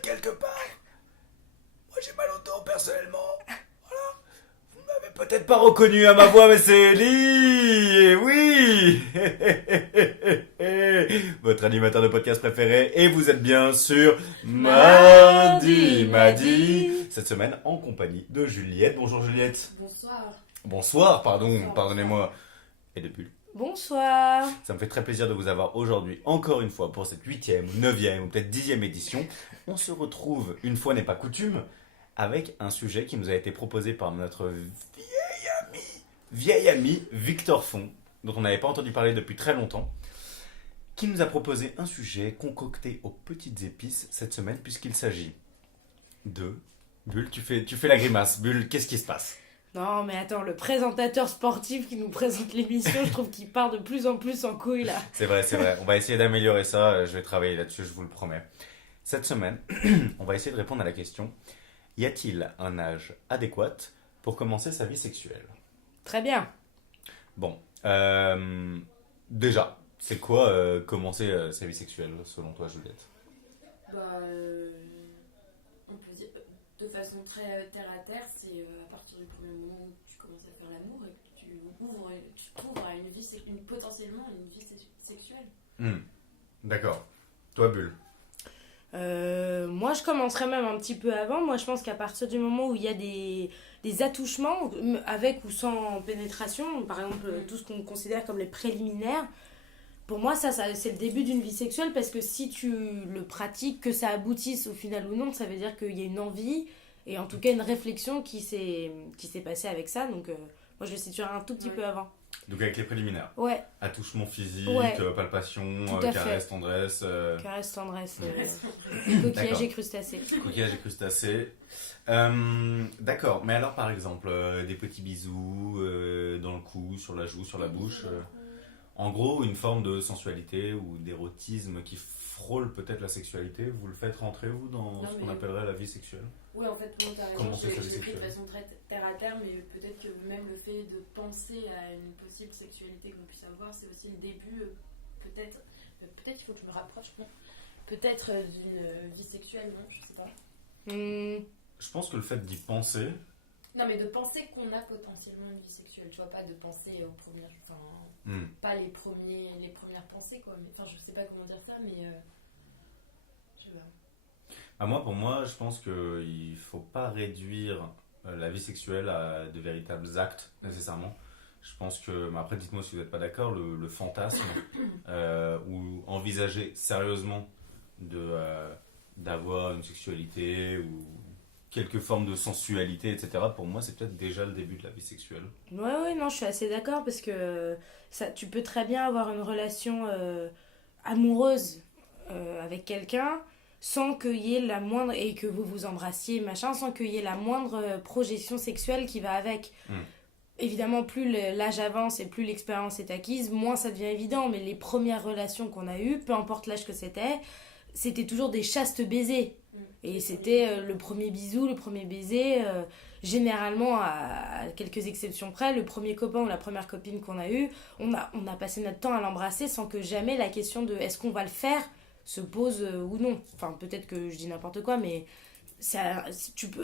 êtes quelque part. Moi j'ai mal au dos personnellement. Voilà. Vous m'avez peut-être pas reconnu à ma voix, mais c'est Ellie. Et oui. Votre animateur de podcast préféré. Et vous êtes bien sûr Mardi Madi. Cette semaine en compagnie de Juliette. Bonjour Juliette. Bonsoir. Bonsoir, pardon, Bonsoir. pardonnez-moi. Et de Bulle. Bonsoir. Ça me fait très plaisir de vous avoir aujourd'hui, encore une fois, pour cette 8e, ou 9e, ou peut-être 10e édition. On se retrouve, une fois n'est pas coutume, avec un sujet qui nous a été proposé par notre vieil ami Victor Font, dont on n'avait pas entendu parler depuis très longtemps, qui nous a proposé un sujet concocté aux petites épices cette semaine, puisqu'il s'agit de... Bulle, tu fais la grimace. Bulle, qu'est-ce qui se passe ? Non mais attends, le présentateur sportif qui nous présente l'émission, je trouve qu'il part de plus en plus en couille là. C'est vrai. On va essayer d'améliorer ça. Je vais travailler là-dessus, je vous le promets. Cette semaine, on va essayer de répondre à la question: y a-t-il un âge adéquat pour commencer sa vie sexuelle ? Très bien. Bon, déjà, c'est quoi commencer sa vie sexuelle selon toi, Juliette ? On peut dire de façon très terre à terre, c'est à partir du premier moment où tu commences à faire l'amour et que tu t'ouvres à potentiellement une vie sexuelle. D'accord. Toi, Bulle ? Moi je commencerais même un petit peu avant. Moi je pense qu'à partir du moment où il y a des attouchements, avec ou sans pénétration, par exemple tout ce qu'on considère comme les préliminaires, pour moi ça c'est le début d'une vie sexuelle, parce que si tu le pratiques, que ça aboutisse au final ou non, ça veut dire qu'il y a une envie et en tout cas une réflexion qui s'est passée avec ça. Donc moi je le situerais un tout petit peu avant. Donc avec les préliminaires. Ouais. Attouchement physique, Ouais. Palpation, Tout à caresse, fait. tendresse. Caresse, tendresse, D'accord. coquillage et crustacés. Coquillage et crustacés. D'accord, mais alors par exemple, des petits bisous dans le cou, sur la joue, sur la bouche. En gros, une forme de sensualité ou d'érotisme qui frôle peut-être la sexualité. Vous le faites rentrer, vous, dans ce qu'on appellerait la vie sexuelle ? Oui, en fait, moi, t'as raison, Comment c'est je ça, l'ai pris de sexuelle ? façon très terre à terre, mais peut-être que même le fait de penser à une possible sexualité qu'on puisse avoir, c'est aussi le début, peut-être qu'il faut que je me rapproche, non ? Peut-être d'une vie sexuelle, non ? Je sais pas. Je pense que le fait d'y penser... Non, mais de penser qu'on a potentiellement une vie sexuelle, tu vois, pas de penser aux premières... Enfin, pas les premières pensées, quoi. Enfin, je sais pas comment dire ça, mais... je sais pas. Pour moi, je pense qu'il ne faut pas réduire la vie sexuelle à de véritables actes, nécessairement. Je pense que... Mais après, dites-moi si vous n'êtes pas d'accord, le fantasme, ou envisager sérieusement d'avoir une sexualité ou quelques formes de sensualité, etc. Pour moi, c'est peut-être déjà le début de la vie sexuelle. Ouais, non, je suis assez d'accord, parce que tu peux très bien avoir une relation amoureuse avec quelqu'un sans qu'il y ait la moindre... et que vous vous embrassiez, machin, sans qu'il y ait la moindre projection sexuelle qui va avec. Évidemment, plus l'âge avance et plus l'expérience est acquise, moins ça devient évident, mais les premières relations qu'on a eues, peu importe l'âge que c'était toujours des chastes baisers. Et c'était le premier bisou, le premier baiser, généralement, à quelques exceptions près, le premier copain ou la première copine qu'on a eue, on a passé notre temps à l'embrasser sans que jamais la question de est-ce qu'on va le faire se pose ou non. Enfin, peut-être que je dis n'importe quoi, mais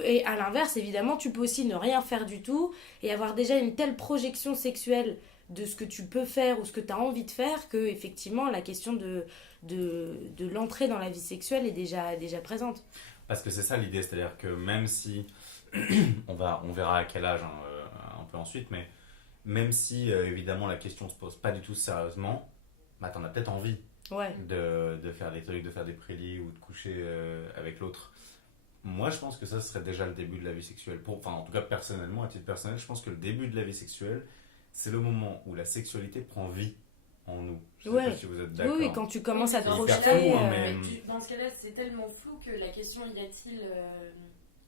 et à l'inverse, évidemment, tu peux aussi ne rien faire du tout et avoir déjà une telle projection sexuelle de ce que tu peux faire ou ce que tu as envie de faire, que effectivement la question de l'entrée dans la vie sexuelle est déjà présente. Parce que c'est ça l'idée, c'est-à-dire que même si, on verra à quel âge un peu ensuite, mais même si évidemment la question se pose pas du tout sérieusement, t'en as peut-être envie de faire des trucs, de faire des prélis ou de coucher avec l'autre. Moi, je pense que ça serait déjà le début de la vie sexuelle. En tout cas, personnellement, à titre personnel, je pense que le début de la vie sexuelle, c'est le moment où la sexualité prend vie en nous. Je sais pas si vous êtes d'accord. Oui, quand tu commences à te dans projeter. Dans ce cas-là, c'est tellement flou que la question, y a-t-il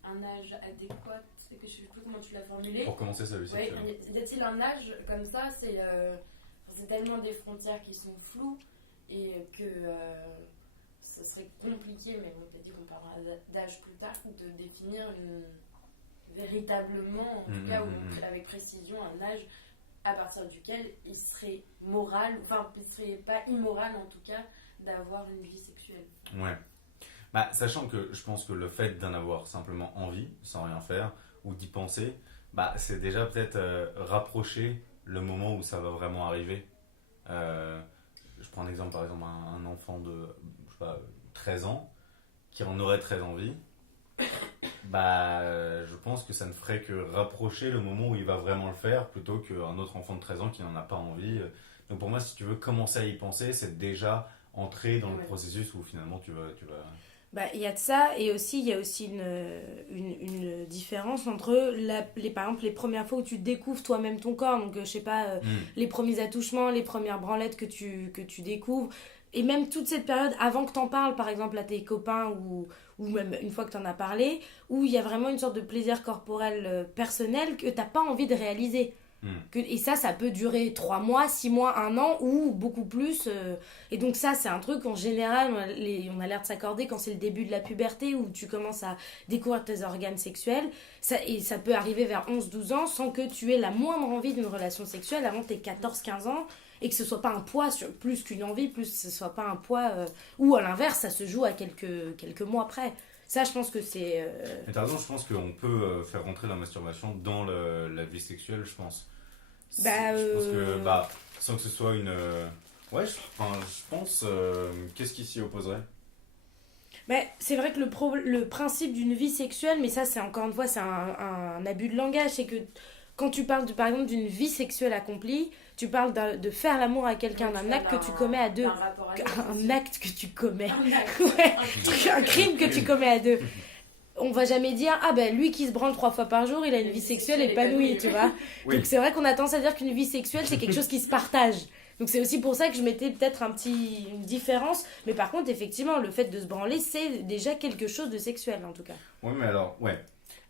un âge adéquat, que je sais plus comment tu l'as formulé. Pour commencer sa vie sexuelle. Y a-t-il un âge comme ça ? C'est tellement des frontières qui sont floues et que ce serait compliqué, mais on t'a dit qu'on parlera d'âge plus tard, de définir véritablement, en tout cas, avec précision, un âge à partir duquel il serait moral, enfin, il serait pas immoral en tout cas, d'avoir une vie sexuelle. Ouais. Bah, sachant que je pense que le fait d'en avoir simplement envie, sans rien faire, ou d'y penser, bah, c'est déjà peut-être rapprocher le moment où ça va vraiment arriver. Euh, je prends un exemple, par exemple, un enfant de, je sais pas, 13 ans, qui en aurait très envie, bah, je pense que ça ne ferait que rapprocher le moment où il va vraiment le faire, plutôt qu'un autre enfant de 13 ans qui n'en a pas envie. Donc pour moi, si tu veux commencer à y penser, c'est déjà entrer dans le Ouais. processus où finalement tu vas... Bah, il y a de ça, et aussi, il y a aussi une différence entre, par exemple, les premières fois où tu découvres toi-même ton corps, donc je sais pas, les premiers attouchements, les premières branlettes que tu découvres, et même toute cette période avant que t'en parles, par exemple, à tes copains, ou même une fois que t'en as parlé, où il y a vraiment une sorte de plaisir corporel personnel que t'as pas envie de réaliser. Hmm. Et ça peut durer 3 mois, 6 mois, 1 an ou beaucoup plus. Et donc ça, c'est un truc en général, on a l'air de s'accorder quand c'est le début de la puberté où tu commences à découvrir tes organes sexuels. Et ça peut arriver vers 11-12 ans sans que tu aies la moindre envie d'une relation sexuelle avant tes 14-15 ans. Et que ce soit pas un poids plus qu'une envie, plus que ce soit pas un poids... ou à l'inverse, ça se joue à quelques mois près. Ça, je pense que c'est... Mais t'as raison, je pense qu'on peut faire rentrer la masturbation dans la vie sexuelle, je pense. Je pense que, bah, sans que ce soit une... Ouais, je pense... qu'est-ce qui s'y opposerait? Mais c'est vrai que le principe d'une vie sexuelle, mais ça, c'est encore une fois, c'est un abus de langage, c'est que quand tu parles, par exemple, d'une vie sexuelle accomplie, tu parles de faire l'amour à quelqu'un, d'un acte que tu commets à deux. d'un rapport à l'autre Un aussi. acte que tu commets. Un acte. Ouais, Un truc. un crime que tu commets à deux. On va jamais dire, ah ben lui qui se branle 3 fois par jour, il a une vie sexuelle épanouie, tu vois. Oui. Donc c'est vrai qu'on a tendance à dire qu'une vie sexuelle, c'est quelque chose qui se partage. Donc c'est aussi pour ça que je mettais peut-être une différence. Mais par contre, effectivement, le fait de se branler, c'est déjà quelque chose de sexuel, en tout cas. Ouais, mais alors, ouais.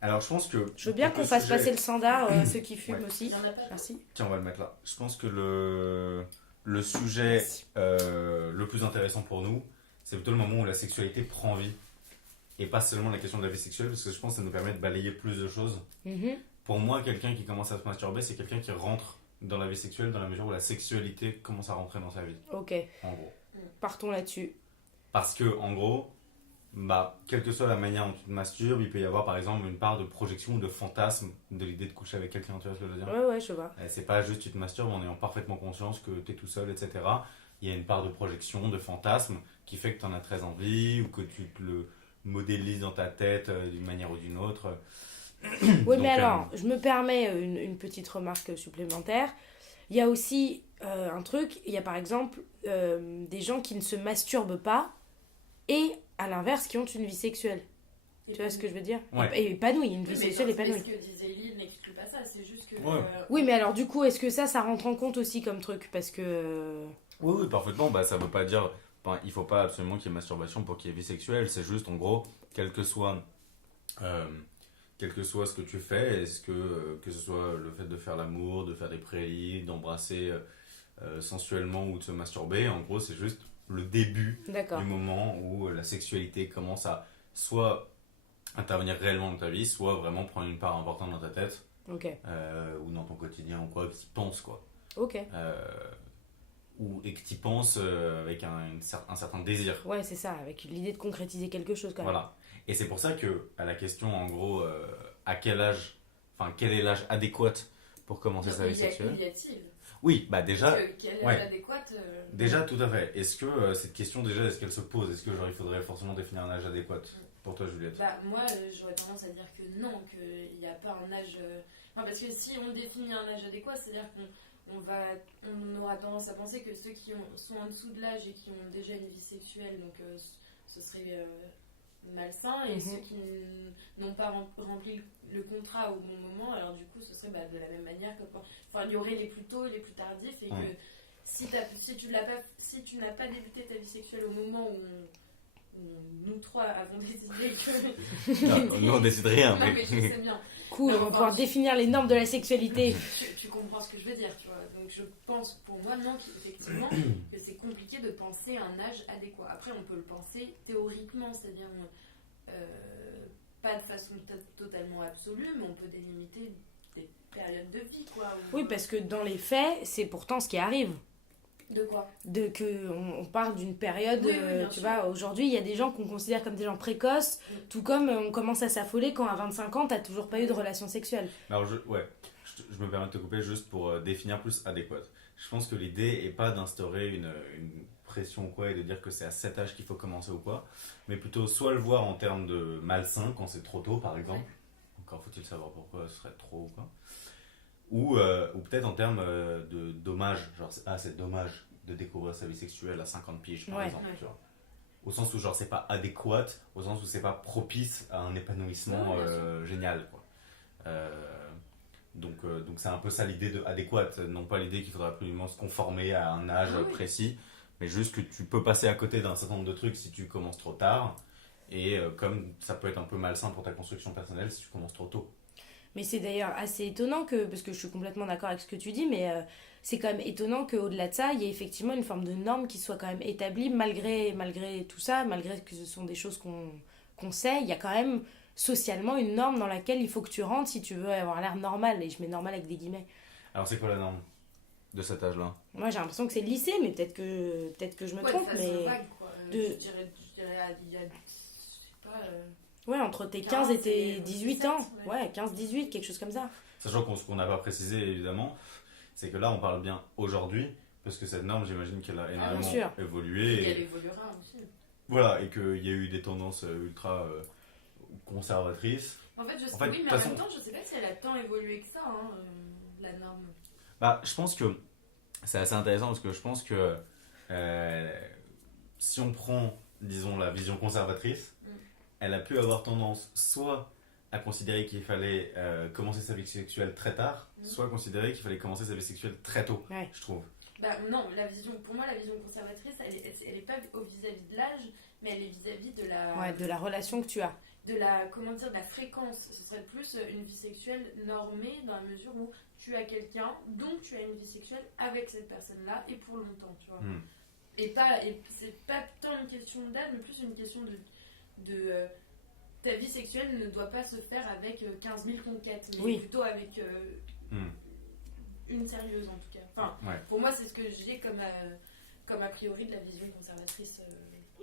Alors, je pense que... Je veux bien qu'on fasse passer le standard, ceux qui fument Ouais. aussi. Il y en a pas. Merci. Tiens, on va le mettre là. Je pense que le sujet le plus intéressant pour nous, c'est plutôt le moment où la sexualité prend vie. Et pas seulement la question de la vie sexuelle, parce que je pense que ça nous permet de balayer plus de choses. Mhm. Pour moi, quelqu'un qui commence à se masturber, c'est quelqu'un qui rentre dans la vie sexuelle dans la mesure où la sexualité commence à rentrer dans sa vie, Ok, en gros. partons là-dessus. Parce que, en gros, bah, quelle que soit la manière dont tu te masturbes, il peut y avoir par exemple une part de projection ou de fantasme de l'idée de coucher avec quelqu'un, tu vois ce que je veux dire? Ouais, je vois. C'est pas juste tu te masturbes en ayant parfaitement conscience que tu es tout seul, etc. Il y a une part de projection, de fantasme qui fait que tu en as très envie ou que tu te le modélises dans ta tête d'une manière ou d'une autre. Oui, Donc, mais alors, je me permets une petite remarque supplémentaire. Il y a aussi un truc, il y a par exemple des gens qui ne se masturbent pas et à l'inverse qui ont une vie sexuelle. Tu vois ce que je veux dire? Ouais. Et épanouie, une vie Oui, mais sexuelle épanouie. ce que disait Lille n'exclut pas ça, c'est juste que. Ouais. Oui, mais alors du coup, est-ce que ça rentre en compte aussi comme truc? Parce que... Oui, oui, parfaitement. Bah, ça veut pas dire. Enfin, il faut pas absolument qu'il y ait masturbation pour qu'il y ait vie sexuelle. C'est juste, en gros, euh, quel que soit ce que tu fais, est-ce que ce soit le fait de faire l'amour, de faire des préliminaires, d'embrasser sensuellement ou de se masturber, en gros, c'est juste le début D'accord. du moment où la sexualité commence à soit intervenir réellement dans ta vie, soit vraiment prendre une part importante dans ta tête Ok. ou dans ton quotidien ou quoi, que tu penses quoi. Ok. Et que tu penses avec un certain désir. Ouais, c'est ça, avec l'idée de concrétiser quelque chose quand même. Voilà. Et c'est pour ça que à la question en gros à quel âge, enfin quel est l'âge adéquat pour commencer sa vie sexuelle? Y a-t-il Oui, bah déjà. Quel âge ouais. adéquat Déjà, tout à fait. Est-ce que cette question, déjà, est-ce qu'elle se pose? Est-ce que genre, il faudrait forcément définir un âge adéquat pour toi, Juliette? Bah, moi, j'aurais tendance à dire que non, qu'il n'y a pas un âge. Non, parce que si on définit un âge adéquat, c'est-à-dire qu'on aura tendance à penser que ceux qui sont en dessous de l'âge et qui ont déjà une vie sexuelle, donc ce serait malsain, et ceux qui n'ont pas rempli le contrat au bon moment, alors du coup, ce serait de la même manière que. Enfin, il y aurait les plus tôt et les plus tardifs, et que. Si tu n'as pas débuté ta vie sexuelle au moment où nous trois avons décidé que... Non, nous on décide rien. Non, mais je sais bien. Cool, on va pouvoir définir les normes de la sexualité. Tu comprends ce que je veux dire, tu vois. Donc je pense, pour moi, non, qu'effectivement, que c'est compliqué de penser à un âge adéquat. Après, on peut le penser théoriquement, c'est-à-dire pas de façon totalement absolue, mais on peut délimiter des périodes de vie, quoi. Oui, parce que dans les faits, c'est pourtant ce qui arrive. De quoi? On parle d'une période, Oui, bien tu sûr. vois, aujourd'hui, il y a des gens qu'on considère comme des gens précoces, tout comme on commence à s'affoler quand à 25 ans, t'as toujours pas eu de relation sexuelle. Alors, je me permets de te couper juste pour définir plus adéquate. Je pense que l'idée est pas d'instaurer une pression ou quoi et de dire que c'est à cet âge qu'il faut commencer ou quoi, mais plutôt soit le voir en termes de malsain quand c'est trop tôt, par exemple. Encore faut-il savoir pourquoi ce serait trop ou quoi. Ou peut-être en termes de dommage, genre c'est dommage de découvrir sa vie sexuelle à 50 piges par Ouais. exemple, tu vois. Au sens où genre c'est pas adéquat, au sens où c'est pas propice à un épanouissement Ouais, bien sûr. génial quoi. Donc c'est un peu ça l'idée de adéquate, non pas l'idée qu'il faudra absolument se conformer à un âge Ah oui. précis, mais juste que tu peux passer à côté d'un certain nombre de trucs si tu commences trop tard, et comme ça peut être un peu malsain pour ta construction personnelle si tu commences trop tôt. Mais c'est d'ailleurs assez étonnant parce que je suis complètement d'accord avec ce que tu dis, mais c'est quand même étonnant qu'au-delà de ça, il y ait effectivement une forme de norme qui soit quand même établie, malgré tout ça, malgré que ce sont des choses qu'on sait, il y a quand même socialement une norme dans laquelle il faut que tu rentres si tu veux avoir l'air normal, et je mets normal avec des guillemets. Alors c'est quoi la norme de cet âge-là? Moi j'ai l'impression que c'est le lycée, mais peut-être que je me Ouais, trompe, de façon mais vague, quoi. de- Je dirais, il y a, je sais pas, ouais, entre tes 15 15 et tes et 18 ans, 17, ouais, 15-18, quelque chose comme ça. Sachant ce qu'on n'a pas précisé évidemment, c'est que là on parle bien aujourd'hui, parce que cette norme j'imagine qu'elle a bien énormément sûr. évolué. et Et, elle évoluera aussi. voilà, et qu'il y a eu des tendances ultra conservatrices. En fait, En fait, oui, de mais toute en façon- même temps, je sais pas si elle a tant évolué que ça, hein, la norme. Bah, je pense que c'est assez intéressant parce que je pense que si on prend, disons, la vision conservatrice, elle a pu avoir tendance soit à considérer qu'il fallait commencer sa vie sexuelle très tard, soit à considérer qu'il fallait commencer sa vie sexuelle très tôt, Ouais. je trouve. Bah non, pour moi, la vision conservatrice, elle est pas vis-à-vis de l'âge, mais elle est vis-à-vis de la, Ouais, de la relation que tu as. comment dire, de la fréquence. Ce serait plus une vie sexuelle normée dans la mesure où tu as quelqu'un, donc tu as une vie sexuelle avec cette personne-là et pour longtemps, tu vois. Hmm. Et c'est pas tant une question d'âge, mais plus une question de ta vie sexuelle ne doit pas se faire avec 15 000 conquêtes, mais Oui. plutôt avec Hmm. une sérieuse en tout cas. Enfin, Ouais. pour moi, c'est ce que j'ai comme a priori de la vision conservatrice.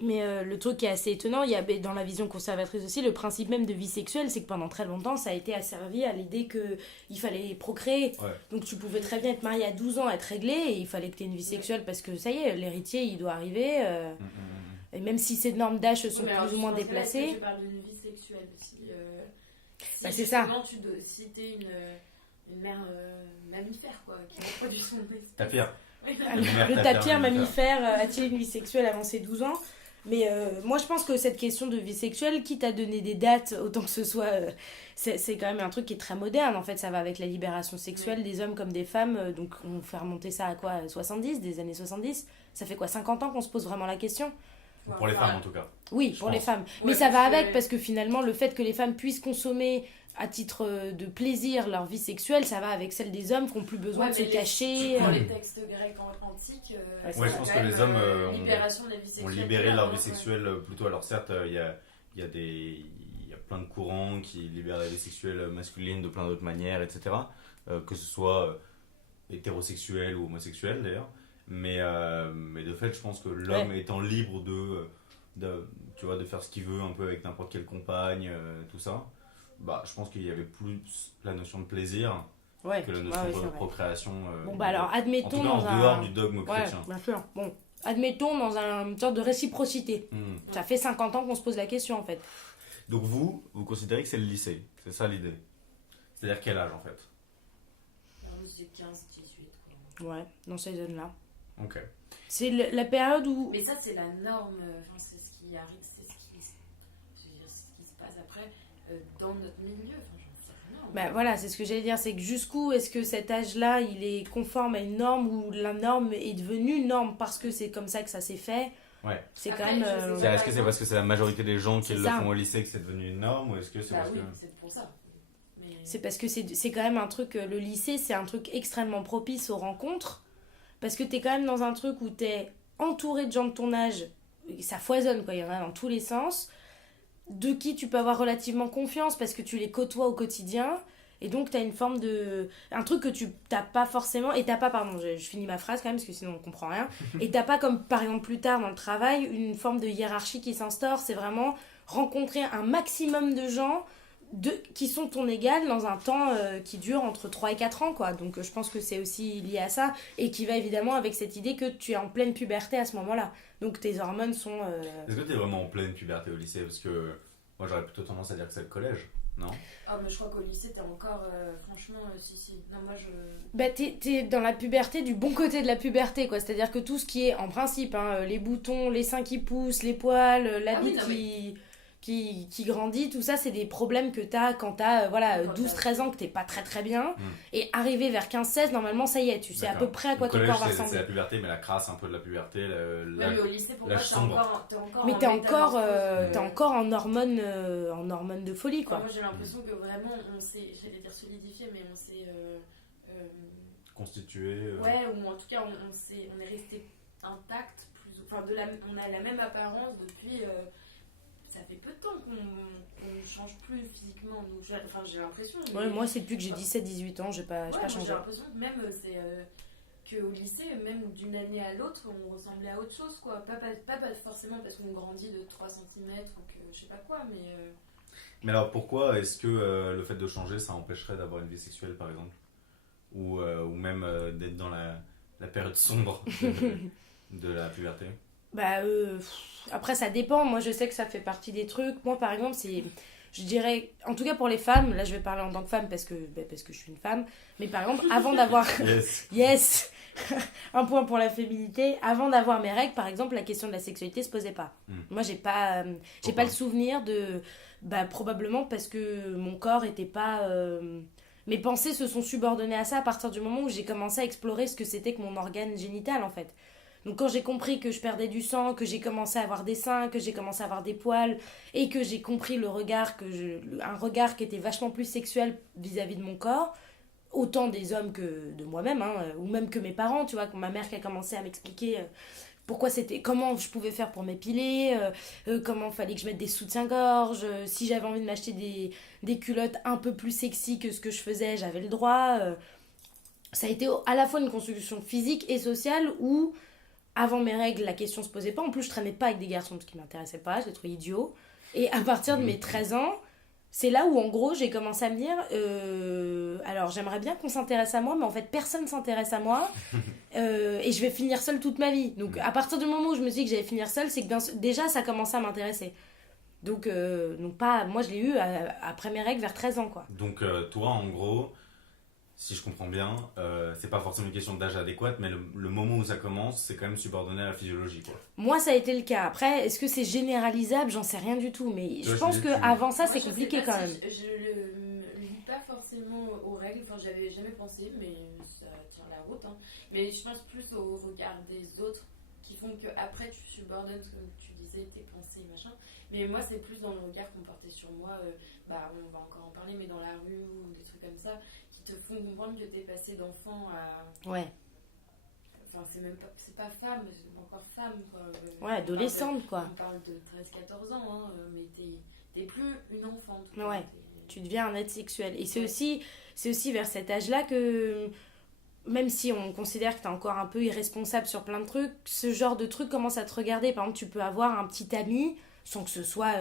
Mais le truc qui est assez étonnant, il y a dans la vision conservatrice aussi, le principe même de vie sexuelle, c'est que pendant très longtemps, ça a été asservi à l'idée qu'il fallait procréer. Ouais. Donc tu pouvais très bien être marié à 12 ans, être réglé, et il fallait que tu aies une vie sexuelle parce que ça y est, l'héritier, il doit arriver. Et même si ces normes d'âge sont Oui, mais alors, plus ou moins je pense que là, déplacées. je parle d'une vie sexuelle. Si Bah, c'est ça. justement, si t'es une mère mammifère, quoi, qui reproduit son espèce. Tapir. Oui, Ah, Une mère le tapir tapir mammifère. mammifère a-t-il une vie sexuelle avant ses 12 ans? Mais moi je pense que cette question de vie sexuelle, quitte à donner des dates, autant que ce soit, c'est quand même un truc qui est très moderne. En fait, ça va avec la libération sexuelle des hommes comme des femmes. Donc on fait remonter ça à quoi? 70, des années 70? Ça fait quoi? 50 ans qu'on se pose vraiment la question? Pour les femmes en tout cas. Oui, Je pour les pense. femmes. Mais Ouais, ça va parce que- avec parce que finalement, le fait que les femmes puissent consommer à titre de plaisir leur vie sexuelle, ça va avec celle des hommes qui n'ont plus besoin Ouais, de se mais cacher. Dans les textes grecs antiques, Ouais, c'est Ouais, je pense quand que même, les hommes libération de la vie ont sexuelle. libéré leur vie Ouais. sexuelle plutôt. Alors certes, il y a plein de courants qui libèrent la vie sexuelle masculine de plein d'autres manières, etc. Que ce soit hétérosexuel ou homosexuel d'ailleurs. Mais de fait, je pense que l'homme étant libre tu vois, de faire ce qu'il veut un peu avec n'importe quelle compagne, tout ça, bah, je pense qu'il y avait plus la notion de plaisir Ouais, que la ouais, notion ouais, de c'est vrai. procréation. Bon, bah alors, en admettons tout cas, dans en dehors un. du dogme Ouais, chrétien. bien sûr. Bon, admettons dans une sorte de réciprocité. Hmm. Ça fait 50 ans qu'on se pose la question en fait. Donc vous considérez que c'est le lycée, c'est ça l'idée. C'est-à-dire quel âge en fait? Alors, moi, je dis 15, 18. Quoi. Ouais, dans ces zones-là. Ok. C'est la période où. Mais ça, c'est la norme. Enfin, c'est ce qui arrive, je veux dire, c'est ce qui se passe après dans notre milieu. Enfin, j'en sais rien. Bah voilà, c'est ce que j'allais dire, c'est que jusqu'où est-ce que cet âge-là, il est conforme à une norme ou la norme est devenue norme parce que c'est comme ça que ça s'est fait. Ouais. C'est Après, quand même. je sais Est-ce que c'est parce que c'est la majorité des gens qui C'est le ça. font au lycée que c'est devenu une norme ou est-ce que c'est Bah parce oui, que... c'est pour ça. Mais... C'est parce que c'est quand même un truc, le lycée, c'est un truc extrêmement propice aux rencontres. Parce que t'es quand même dans un truc où t'es entouré de gens de ton âge, ça foisonne quoi, il y en a dans tous les sens, de qui tu peux avoir relativement confiance parce que tu les côtoies au quotidien. Et donc, t'as une forme de... Un truc que tu t'as pas forcément... Et t'as pas, pardon, je finis ma phrase quand même, parce que sinon on comprend rien. Et t'as pas, comme par exemple plus tard dans le travail, une forme de hiérarchie qui s'instaure. C'est vraiment rencontrer un maximum de gens qui sont ton égal dans un temps qui dure entre 3 et 4 ans, quoi. Donc je pense que c'est aussi lié à ça, et qui va évidemment avec cette idée que tu es en pleine puberté à ce moment-là. Donc tes hormones sont... Est-ce que tu es vraiment en pleine puberté au lycée? Parce que moi j'aurais plutôt tendance à dire que c'est le collège, non? Ah, mais je crois qu'au lycée, t'es encore. Franchement, si. Non, moi je. Bah, t'es dans la puberté, du bon côté de la puberté, quoi. C'est-à-dire que tout ce qui est, en principe, hein, les boutons, les seins qui poussent, les poils, la bite qui grandit, tout ça, c'est des problèmes que t'as quand t'as voilà, 12-13 ans, que t'es pas très très bien. Et arrivé vers 15-16, normalement, ça y est, tu sais à peu près à quoi ton corps va ressembler. C'est la puberté, mais la crasse un peu de la puberté. Mais au lycée, pour moi, t'es encore mais t'es encore en hormones de folie, quoi. Moi, j'ai l'impression que vraiment, on s'est, j'allais dire solidifié, mais on s'est... constitué. Ouais, ou en tout cas, on est resté intact. Enfin, on a la même apparence depuis... ça fait peu de temps qu'on ne change plus physiquement. Enfin, j'ai l'impression. Mais... Ouais, moi, c'est depuis que j'ai 17-18 ans, j'ai pas changé. J'ai l'impression que même, qu'au lycée, même d'une année à l'autre, on ressemblait à autre chose, quoi. Pas forcément parce qu'on grandit de 3 cm ou que je sais pas quoi, mais... Mais alors, pourquoi est-ce que le fait de changer, ça empêcherait d'avoir une vie sexuelle, par exemple? Ou même d'être dans la période sombre de la puberté? Bah, après, ça dépend. Moi, je sais que ça fait partie des trucs. Moi, par exemple, je dirais, en tout cas pour les femmes, là je vais parler en tant que femme parce que je suis une femme, mais par exemple, avant d'avoir... Yes un point pour la féminité. Avant d'avoir mes règles, par exemple, la question de la sexualité se posait pas. Moi, j'ai pas le souvenir de... Bah, probablement parce que mon corps était pas... Mes pensées se sont subordonnées à ça à partir du moment où j'ai commencé à explorer ce que c'était que mon organe génital, en fait. Donc quand j'ai compris que je perdais du sang, que j'ai commencé à avoir des seins, que j'ai commencé à avoir des poils, et que j'ai compris un regard qui était vachement plus sexuel vis-à-vis de mon corps, autant des hommes que de moi-même, hein, ou même que mes parents, tu vois, ma mère qui a commencé à m'expliquer comment je pouvais faire pour m'épiler, comment fallait que je mette des soutiens-gorge, si j'avais envie de m'acheter des culottes un peu plus sexy que ce que je faisais, j'avais le droit. Ça a été à la fois une construction physique et sociale où... Avant mes règles, la question se posait pas. En plus, je traînais pas avec des garçons parce qu'ils m'intéressaient pas, je les trouvais idiots. Et à partir de mes 13 ans, c'est là où, en gros, j'ai commencé à me dire alors, j'aimerais bien qu'on s'intéresse à moi, mais en fait, personne s'intéresse à moi. Et je vais finir seule toute ma vie. Donc, à partir du moment où je me suis dit que j'allais finir seule, c'est que déjà, ça commençait à m'intéresser. Donc pas, moi, je l'ai eu après mes règles vers 13 ans, quoi. Donc, toi, en gros... Si je comprends bien, c'est pas forcément une question d'âge adéquat, mais le moment où ça commence, c'est quand même subordonné à la physiologie, quoi. Moi, ça a été le cas. Après, est-ce que c'est généralisable? J'en sais rien du tout, mais je pense qu'avant ça, c'est compliqué quand même. Je ne lis pas forcément aux règles, enfin, j'avais jamais pensé, mais ça tient la route. Hein. Mais je pense plus au regard des autres qui font qu'après, tu subordonnes, comme tu disais, tes pensées, machin. Mais moi, c'est plus dans le regard qu'on portait sur moi, on va encore en parler, mais dans la rue ou des trucs comme ça, te font comprendre que t'es passé d'enfant à... Ouais. Enfin, c'est pas femme, c'est encore femme, quoi. Ouais, adolescente, quoi. On parle de 13-14 ans, hein, mais t'es plus une enfant. Ouais, tu deviens un être sexuel. Et c'est aussi vers cet âge-là que, même si on considère que t'es encore un peu irresponsable sur plein de trucs, ce genre de truc commence à te regarder. Par exemple, tu peux avoir un petit ami, sans que ce soit...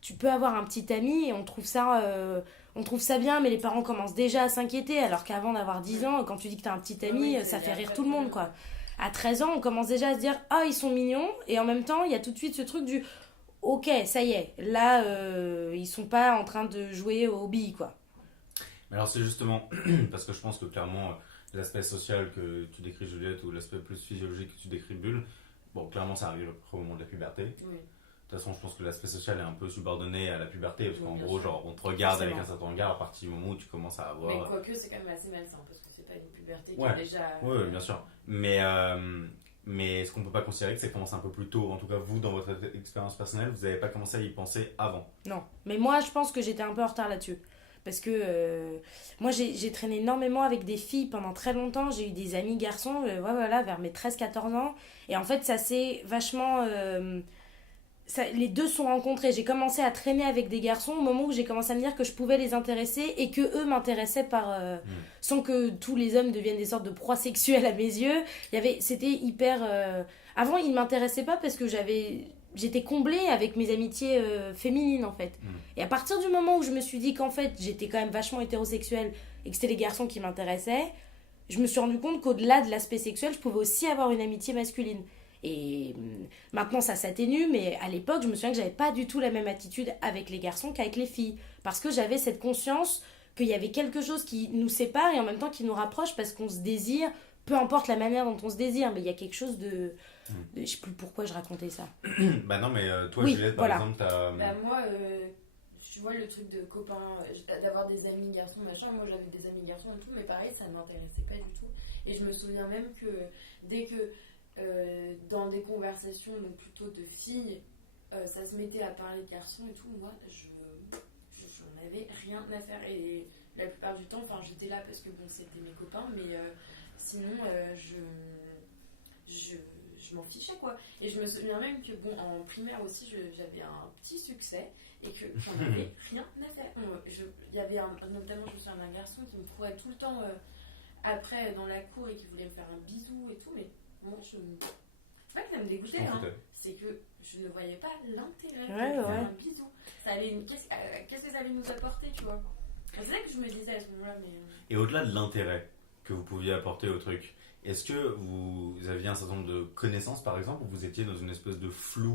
tu peux avoir un petit ami et on trouve ça bien, mais les parents commencent déjà à s'inquiéter, alors qu'avant d'avoir 10 ans, quand tu dis que t'as un petit ami, ça fait rire tout le monde, quoi. À 13 ans, on commence déjà à se dire « Ah, ils sont mignons », et en même temps, il y a tout de suite ce truc du « Ok, ça y est, là, ils sont pas en train de jouer aux billes, quoi. » Mais alors c'est justement, parce que je pense que clairement, l'aspect social que tu décris Juliette, ou l'aspect plus physiologique que tu décris Bulle, bon, clairement ça arrive au moment de la puberté. Oui. De toute façon, je pense que l'aspect social est un peu subordonné à la puberté, parce qu'en gros, genre, on te regarde avec un certain regard à partir du moment où tu commences à avoir... Mais quoique, c'est quand même assez malsain, parce que c'est pas une puberté qui ouais. est déjà... Oui, bien sûr. Mais est-ce qu'on peut pas considérer que ça commence un peu plus tôt? En tout cas, vous, dans votre expérience personnelle, vous n'avez pas commencé à y penser avant? Non, mais moi, je pense que j'étais un peu en retard là-dessus. Parce que moi, j'ai traîné énormément avec des filles pendant très longtemps. J'ai eu des amis garçons, vers mes 13-14 ans. Et en fait, ça s'est vachement... les deux se sont rencontrés. J'ai commencé à traîner avec des garçons au moment où j'ai commencé à me dire que je pouvais les intéresser et que eux m'intéressaient sans que tous les hommes deviennent des sortes de proies sexuelles à mes yeux. C'était hyper... Avant, ils ne m'intéressaient pas parce que j'étais comblée avec mes amitiés féminines, en fait. Et à partir du moment où je me suis dit qu'en fait, j'étais quand même vachement hétérosexuelle et que c'était les garçons qui m'intéressaient, je me suis rendu compte qu'au-delà de l'aspect sexuel, je pouvais aussi avoir une amitié masculine. Et maintenant, ça s'atténue, mais à l'époque, je me souviens que j'avais pas du tout la même attitude avec les garçons qu'avec les filles. Parce que j'avais cette conscience qu'il y avait quelque chose qui nous sépare et en même temps qui nous rapproche parce qu'on se désire, peu importe la manière dont on se désire, mais il y a quelque chose de... Je sais plus pourquoi je racontais ça. Bah non, mais toi, Oui, Juliette, par voilà. exemple, t'as... Bah moi, tu vois le truc de copains, d'avoir des amis garçons, machin, moi j'avais des amis garçons et tout, mais pareil, ça ne m'intéressait pas du tout. Et je me souviens même que dès que dans des conversations, donc plutôt de filles, ça se mettait à parler de garçons et tout, moi j'en avais rien à faire. Et la plupart du temps, enfin j'étais là parce que bon, c'était mes copains, mais sinon je m'en fichais quoi. Et je me souviens même que bon, en primaire aussi j'avais un petit succès et que j'en avais rien à faire. Il y avait notamment, je me souviens d'un garçon qui me courait tout le temps après dans la cour et qui voulait me faire un bisou et tout, mais moi c'est pas que ça me dégoûtait, hein, c'est que je ne voyais pas l'intérêt de faire un bisou. Qu'est-ce que ça allait nous apporter, tu vois. C'est ça que je me disais à ce moment-là. Mais... Et au-delà de l'intérêt que vous pouviez apporter au truc, est-ce que vous aviez un certain nombre de connaissances, par exemple, ou vous étiez dans une espèce de flou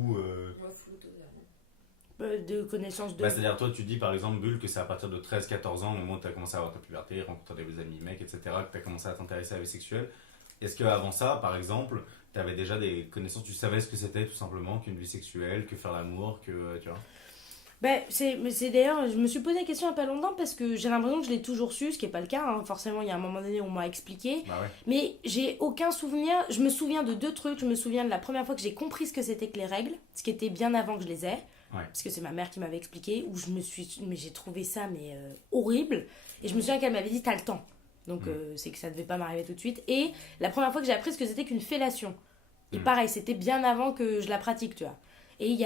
Moi, flou totalement. De connaissances de... C'est-à-dire, toi, tu dis, par exemple, Bulle, que c'est à partir de 13-14 ans, au moment où tu as commencé à avoir ta puberté, rencontrer des amis mecs, etc., que tu as commencé à t'intéresser à la vie sexuelle. Est-ce qu'avant ça, par exemple, tu avais déjà des connaissances, tu savais ce que c'était tout simplement qu'une vie sexuelle, que faire l'amour, que... tu vois. C'est d'ailleurs, je me suis posé la question il n'y a pas longtemps parce que j'ai l'impression que je l'ai toujours su, ce qui n'est pas le cas, hein. Forcément il y a un moment donné où on m'a expliqué, mais j'ai aucun souvenir. Je me souviens de deux trucs. Je me souviens de la première fois que j'ai compris ce que c'était que les règles, ce qui était bien avant que je les ai, parce que c'est ma mère qui m'avait expliqué, où j'ai trouvé ça horrible, et je me souviens qu'elle m'avait dit t'as le temps, donc c'est que ça devait pas m'arriver tout de suite. Et la première fois que j'ai appris ce que c'était qu'une fellation, et pareil, c'était bien avant que je la pratique, tu vois. Et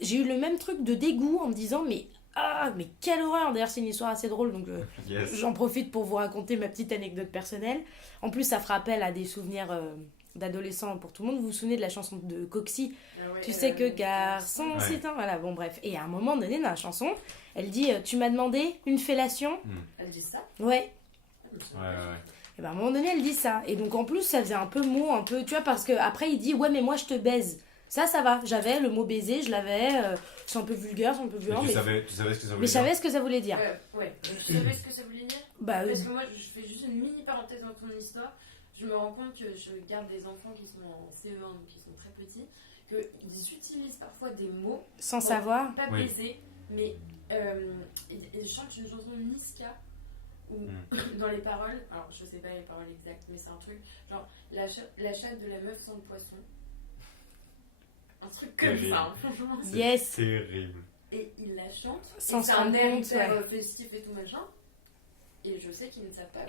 j'ai eu le même truc de dégoût en me disant mais quelle horreur. D'ailleurs c'est une histoire assez drôle, donc j'en profite pour vous raconter ma petite anecdote personnelle. En plus ça fera appel à des souvenirs d'adolescents pour tout le monde. Vous vous souvenez de la chanson de Coxy, tu sais que garçon c'est un... Voilà, bon bref. Et à un moment donné dans la chanson elle dit tu m'as demandé une fellation. Elle dit ça. Ouais. Et ben à un moment donné elle dit ça, et donc en plus ça faisait un peu mot, un peu, tu vois, parce que après il dit ouais mais moi je te baise. Ça va, j'avais le mot baiser, je l'avais, c'est un peu vulgaire, c'est un peu violent. Mais tu savais ce que ça voulait dire. Mais je savais ce que ça voulait dire. Tu savais ce que ça voulait dire. Parce que moi, je fais juste une mini parenthèse dans ton histoire. Je me rends compte que je garde des enfants qui sont en CE1, donc qui sont très petits, qu'ils utilisent parfois des mots sans savoir. Pas baiser, mais ils chantent une chanson Niska où dans les paroles, alors je sais pas les paroles exactes, mais c'est un truc genre la chatte de la meuf sans le poisson. Un truc comme ça, franchement. Yes. C'est terrible. Et il la chante. Sans c'est un air hyper festif et tout machin. Et je sais qu'ils ne savent pas.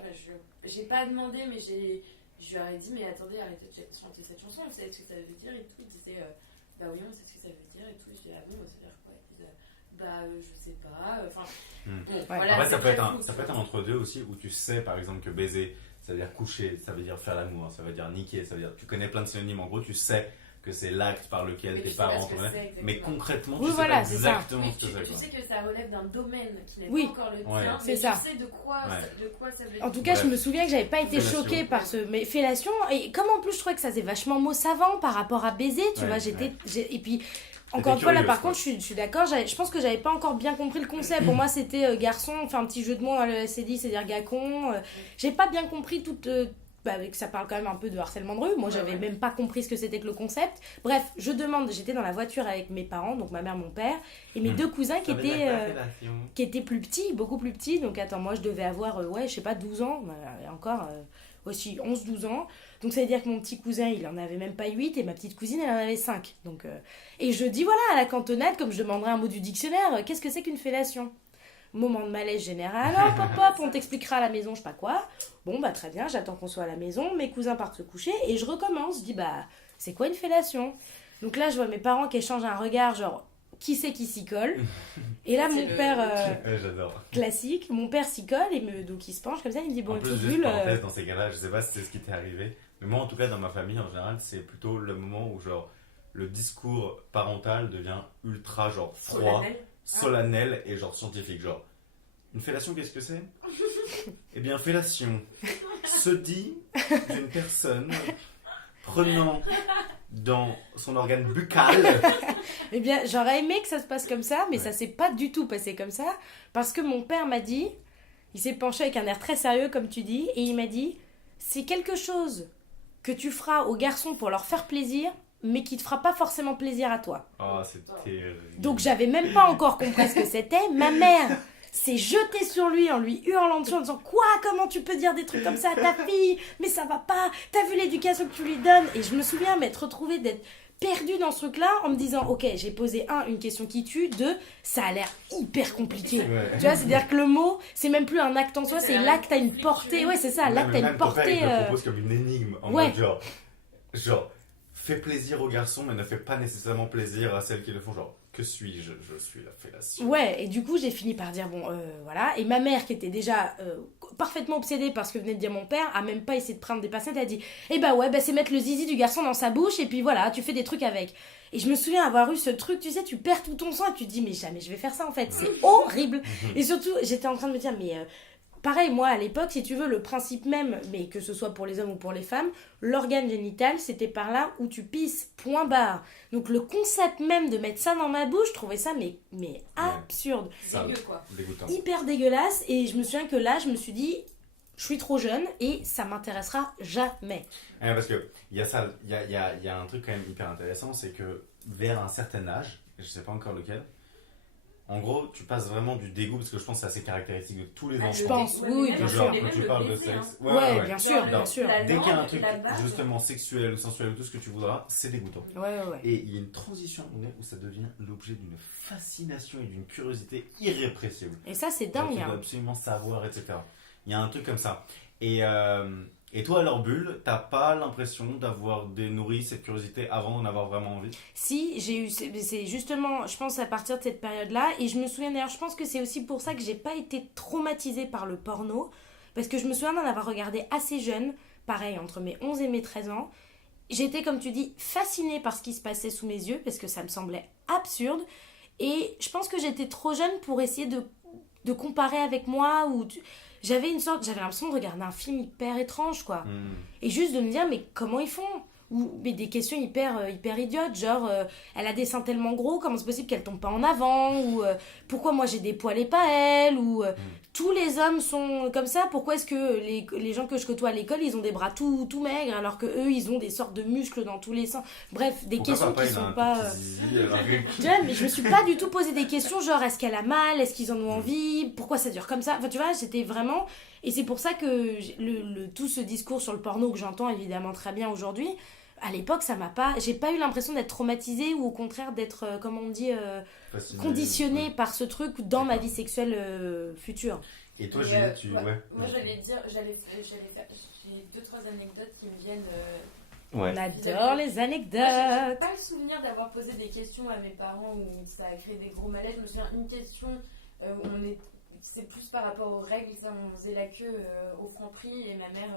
J'ai pas demandé, mais je lui ai dit mais attendez, arrêtez de chanter cette chanson. Vous savez ce que ça veut dire et tout. Il disait bah oui, on sait ce que ça veut dire et tout. Je disais ah bon, ça veut dire quoi? Il disait je sais pas. Enfin. Bon, voilà, après ça peut être un entre-deux aussi où tu sais par exemple que baiser ça veut dire coucher, ça veut dire faire l'amour, ça veut dire niquer, ça veut dire tu connais plein de synonymes. En gros tu sais que c'est l'acte par lequel tes parents mais concrètement tu sais pas exactement ce que c'est. Tu sais que ça relève d'un domaine qui n'est pas encore le tien, mais tu sais de quoi ça veut dire. En tout cas, je me souviens que j'avais pas été choquée par mais fellation, et comme en plus je trouvais que ça faisait vachement mot savant par rapport à baiser, tu vois, et puis encore une fois là par contre je suis d'accord, je pense que j'avais pas encore bien compris le concept. Pour moi c'était garçon, enfin un petit jeu de mots, le SCD c'est dire gacon, j'ai pas bien compris toute que ça parle quand même un peu de harcèlement de rue. Moi, j'avais même pas compris ce que c'était que le concept. Bref, j'étais dans la voiture avec mes parents, donc ma mère, mon père, et mes deux cousins qui étaient plus petits, beaucoup plus petits. Donc, attends, moi, je devais avoir, je sais pas, 12 ans, encore, aussi 11-12 ans. Donc, ça veut dire que mon petit cousin, il en avait même pas 8, et ma petite cousine, elle en avait 5. Donc, et je dis, voilà, à la cantonade, comme je demanderais un mot du dictionnaire, qu'est-ce que c'est qu'une fellation ? Moment de malaise général, hop, on t'expliquera à la maison, je sais pas quoi. Bon, très bien, j'attends qu'on soit à la maison, mes cousins partent se coucher, et je recommence, je dis, c'est quoi une fellation ? Donc là, je vois mes parents qui échangent un regard, genre, qui c'est qui s'y colle? Et là, mon père, Ouais, j'adore. classique, mon père s'y colle, donc il se penche comme ça, il me dit, bon, En plus, écoute, juste Bulle, parenthèse, dans ces cas-là, je sais pas si c'est ce qui t'est arrivé, mais moi, en tout cas, dans ma famille, en général, c'est plutôt le moment où, genre, le discours parental devient ultra, genre, froid, solennel et, genre, scientifique. Genre, une fellation, qu'est-ce que c'est? Eh bien, fellation se dit d'une personne prenant dans son organe buccal. Eh bien, j'aurais aimé que ça se passe comme ça, mais ça s'est pas du tout passé comme ça, parce que mon père m'a dit, il s'est penché avec un air très sérieux, comme tu dis, et il m'a dit, c'est quelque chose que tu feras aux garçons pour leur faire plaisir, mais qui te fera pas forcément plaisir à toi. Ah, c'est terrible. Donc j'avais même pas encore compris ce que c'était. Ma mère s'est jetée sur lui en lui hurlant dessus en disant quoi, comment tu peux dire des trucs comme ça à ta fille, mais ça va pas, t'as vu l'éducation que tu lui donnes. Et je me souviens m'être retrouvée d'être perdue dans ce truc là en me disant ok, j'ai posé une question qui tue, ça a l'air hyper compliqué. Ouais. Tu vois, c'est à dire que le mot c'est même plus un acte en soi, c'est l'acte a une portée. Ouais, c'est ça, l'acte a une portée. Il le propose comme une énigme en mode genre fais plaisir aux garçons mais ne fais pas nécessairement plaisir à celles qui le font. Genre que suis-je? Je suis la fellation. Ouais, et du coup j'ai fini par dire bon voilà, et ma mère qui était déjà parfaitement obsédée par ce que venait de dire mon père a même pas essayé de prendre des pincettes, elle a dit eh bah ouais, c'est mettre le zizi du garçon dans sa bouche et puis voilà, tu fais des trucs avec. Et je me souviens avoir eu ce truc, tu sais, tu perds tout ton sang et tu te dis mais jamais je vais faire ça en fait, c'est horrible. Et surtout j'étais en train de me dire mais pareil, moi, à l'époque, si tu veux, le principe même, mais que ce soit pour les hommes ou pour les femmes, l'organe génital, c'était par là où tu pisses, point barre. Donc, le concept même de mettre ça dans ma bouche, je trouvais ça, mais absurde. C'est dégueu, quoi. Dégoûtant. Hyper dégueulasse. Et je me souviens que là, je me suis dit, je suis trop jeune et ça m'intéressera jamais. Ouais, parce que il y a ça, il y a un truc quand même hyper intéressant, c'est que vers un certain âge, je sais pas encore lequel, en gros, tu passes vraiment du dégoût, parce que je pense que c'est assez caractéristique de tous les enfants. Je pense, oui, bien sûr. Quand tu parles de sexe. Ouais, bien sûr, Alors, bien sûr. Dès qu'il y a un truc justement sexuel ou sensuel ou tout ce que tu voudras, c'est dégoûtant. Ouais. Et il y a une transition où ça devient l'objet d'une fascination et d'une curiosité irrépressible. Et ça, c'est dingue. Tu dois absolument savoir, etc. Il y a un truc comme ça. Et toi, alors, Bulle, t'as pas l'impression d'avoir nourri cette curiosité avant d'en avoir vraiment envie? Si, j'ai eu, c'est justement, je pense à partir de cette période-là, et je me souviens d'ailleurs, je pense que c'est aussi pour ça que j'ai pas été traumatisée par le porno, parce que je me souviens d'en avoir regardé assez jeune, pareil, entre mes 11 et mes 13 ans. J'étais, comme tu dis, fascinée par ce qui se passait sous mes yeux, parce que ça me semblait absurde, et je pense que j'étais trop jeune pour essayer de comparer avec moi, j'avais l'impression de regarder un film hyper étrange, quoi. Et juste de me dire, mais comment ils font? Mais des questions hyper idiotes, genre, elle a des seins tellement gros, comment c'est possible qu'elle tombe pas en avant? Ou pourquoi moi j'ai des poils et pas elle? Ou tous les hommes sont comme ça, pourquoi est-ce que les gens que je côtoie à l'école, ils ont des bras tout maigres, alors que eux ils ont des sortes de muscles dans tous les sens? Bref, des questions qui sont pas... Tu vois, mais je me suis pas du tout posé des questions, genre, est-ce qu'elle a mal? Est-ce qu'ils en ont envie? Pourquoi ça dure comme ça? Enfin, tu vois, c'était vraiment... Et c'est pour ça que tout ce discours sur le porno que j'entends évidemment très bien aujourd'hui, à l'époque, ça m'a pas... J'ai pas eu l'impression d'être traumatisée ou au contraire d'être, comment on dit, conditionnée par ce truc dans ma vie sexuelle future. Et toi, Juliette, tu... Moi, j'allais dire, j'ai 2-3 anecdotes qui me viennent... On adore les anecdotes. Moi, j'ai pas le souvenir d'avoir posé des questions à mes parents où ça a créé des gros malaises. Je me souviens une question où c'est plus par rapport aux règles, ça, on faisait la queue au Franprix et ma mère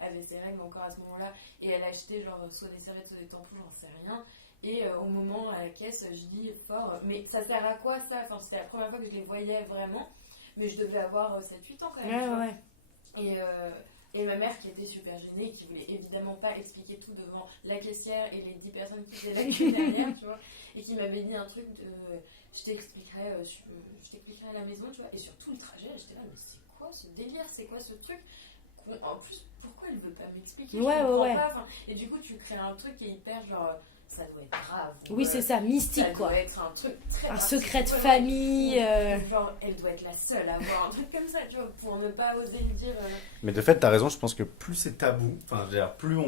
avait ses règles encore à ce moment-là et elle achetait genre soit des serviettes, soit des tampons, j'en sais rien. Et au moment à la caisse, je dis fort, mais ça sert à quoi ça? Enfin, c'était la première fois que je les voyais vraiment, mais je devais avoir 7-8 ans quand même. Ouais. Et ma mère qui était super gênée, qui voulait évidemment pas expliquer tout devant la caissière et les 10 personnes qui étaient là derrière, tu vois, et qui m'avait dit un truc de je t'expliquerai à la maison, tu vois, et sur tout le trajet, j'étais là, mais c'est quoi ce délire, c'est quoi ce truc? En plus, pourquoi elle veut pas m'expliquer? Je comprends pas, enfin, et du coup, tu crées un truc qui est hyper genre. Ça doit être grave. Oui, c'est ça, mystique, ça quoi. Ça doit être un truc très un secret de famille. Genre, elle doit être la seule à avoir un truc comme ça, tu vois, pour ne pas oser le dire. Mais de fait, t'as raison, je pense que plus c'est tabou, enfin, je veux dire, plus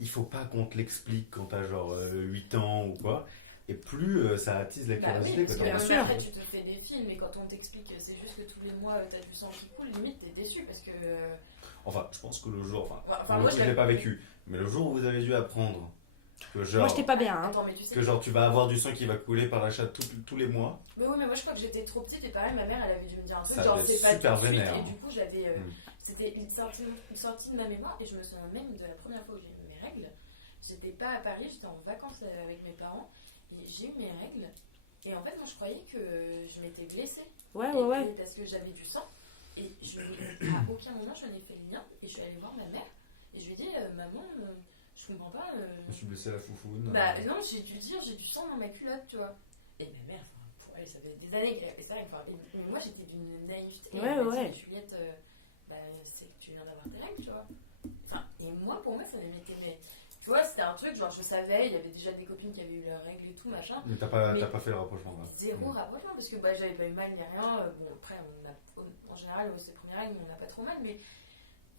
il faut pas qu'on te l'explique quand t'as genre 8 ans ou quoi, et plus ça attise la curiosité. Oui, parce que bien sûr. Après, tu te fais des films, et quand on t'explique que c'est juste que tous les mois t'as du sang qui coule, limite t'es déçu parce que. Enfin, je pense que le jour, moi je l'ai pas vécu, mais le jour où vous avez dû apprendre Que genre, Moi, j'étais pas bien. Hein. Attends, mais tu sais que genre tu vas avoir du sang qui va couler par la chatte tous les mois. Mais oui, mais moi je crois que j'étais trop petite et pareil, ma mère elle avait dû me dire un truc, Ça genre devait c'est être pas super tout de suite. vénère, Et hein. du coup, j'avais. Mm. C'était une sortie de ma mémoire et je me souviens même de la première fois où j'ai eu mes règles. J'étais pas à Paris, j'étais en vacances avec mes parents et j'ai eu mes règles. Et en fait, moi je croyais que je m'étais blessée. Ouais, Et ouais, ouais. que- parce que j'avais du sang. Et à aucun moment je n'ai fait le lien. Et je suis allée voir ma mère et je lui ai dit maman, je comprends pas. Je me suis blessé à la foufoune. Bah non, j'ai dû dire j'ai du sang dans ma culotte, tu vois. Et ma mère, enfin, pour elle, ça fait des années qu'elle a fait ça. Mais moi j'étais d'une naïveté. Ouais, Elle m'a ouais. dit, Juliette, bah, c'est que tu viens d'avoir tes règles, tu vois. Enfin, et moi, pour moi, ça m'était. Mais tu vois, c'était un truc, genre je savais, il y avait déjà des copines qui avaient eu leurs règles et tout, machin. Mais t'as pas, Mais- t'as pas fait le rapprochement là. Zéro rapprochement parce que bah, j'avais pas eu mal ni rien. Bon, après, en général, ces premières règles, on n'a pas trop mal, mais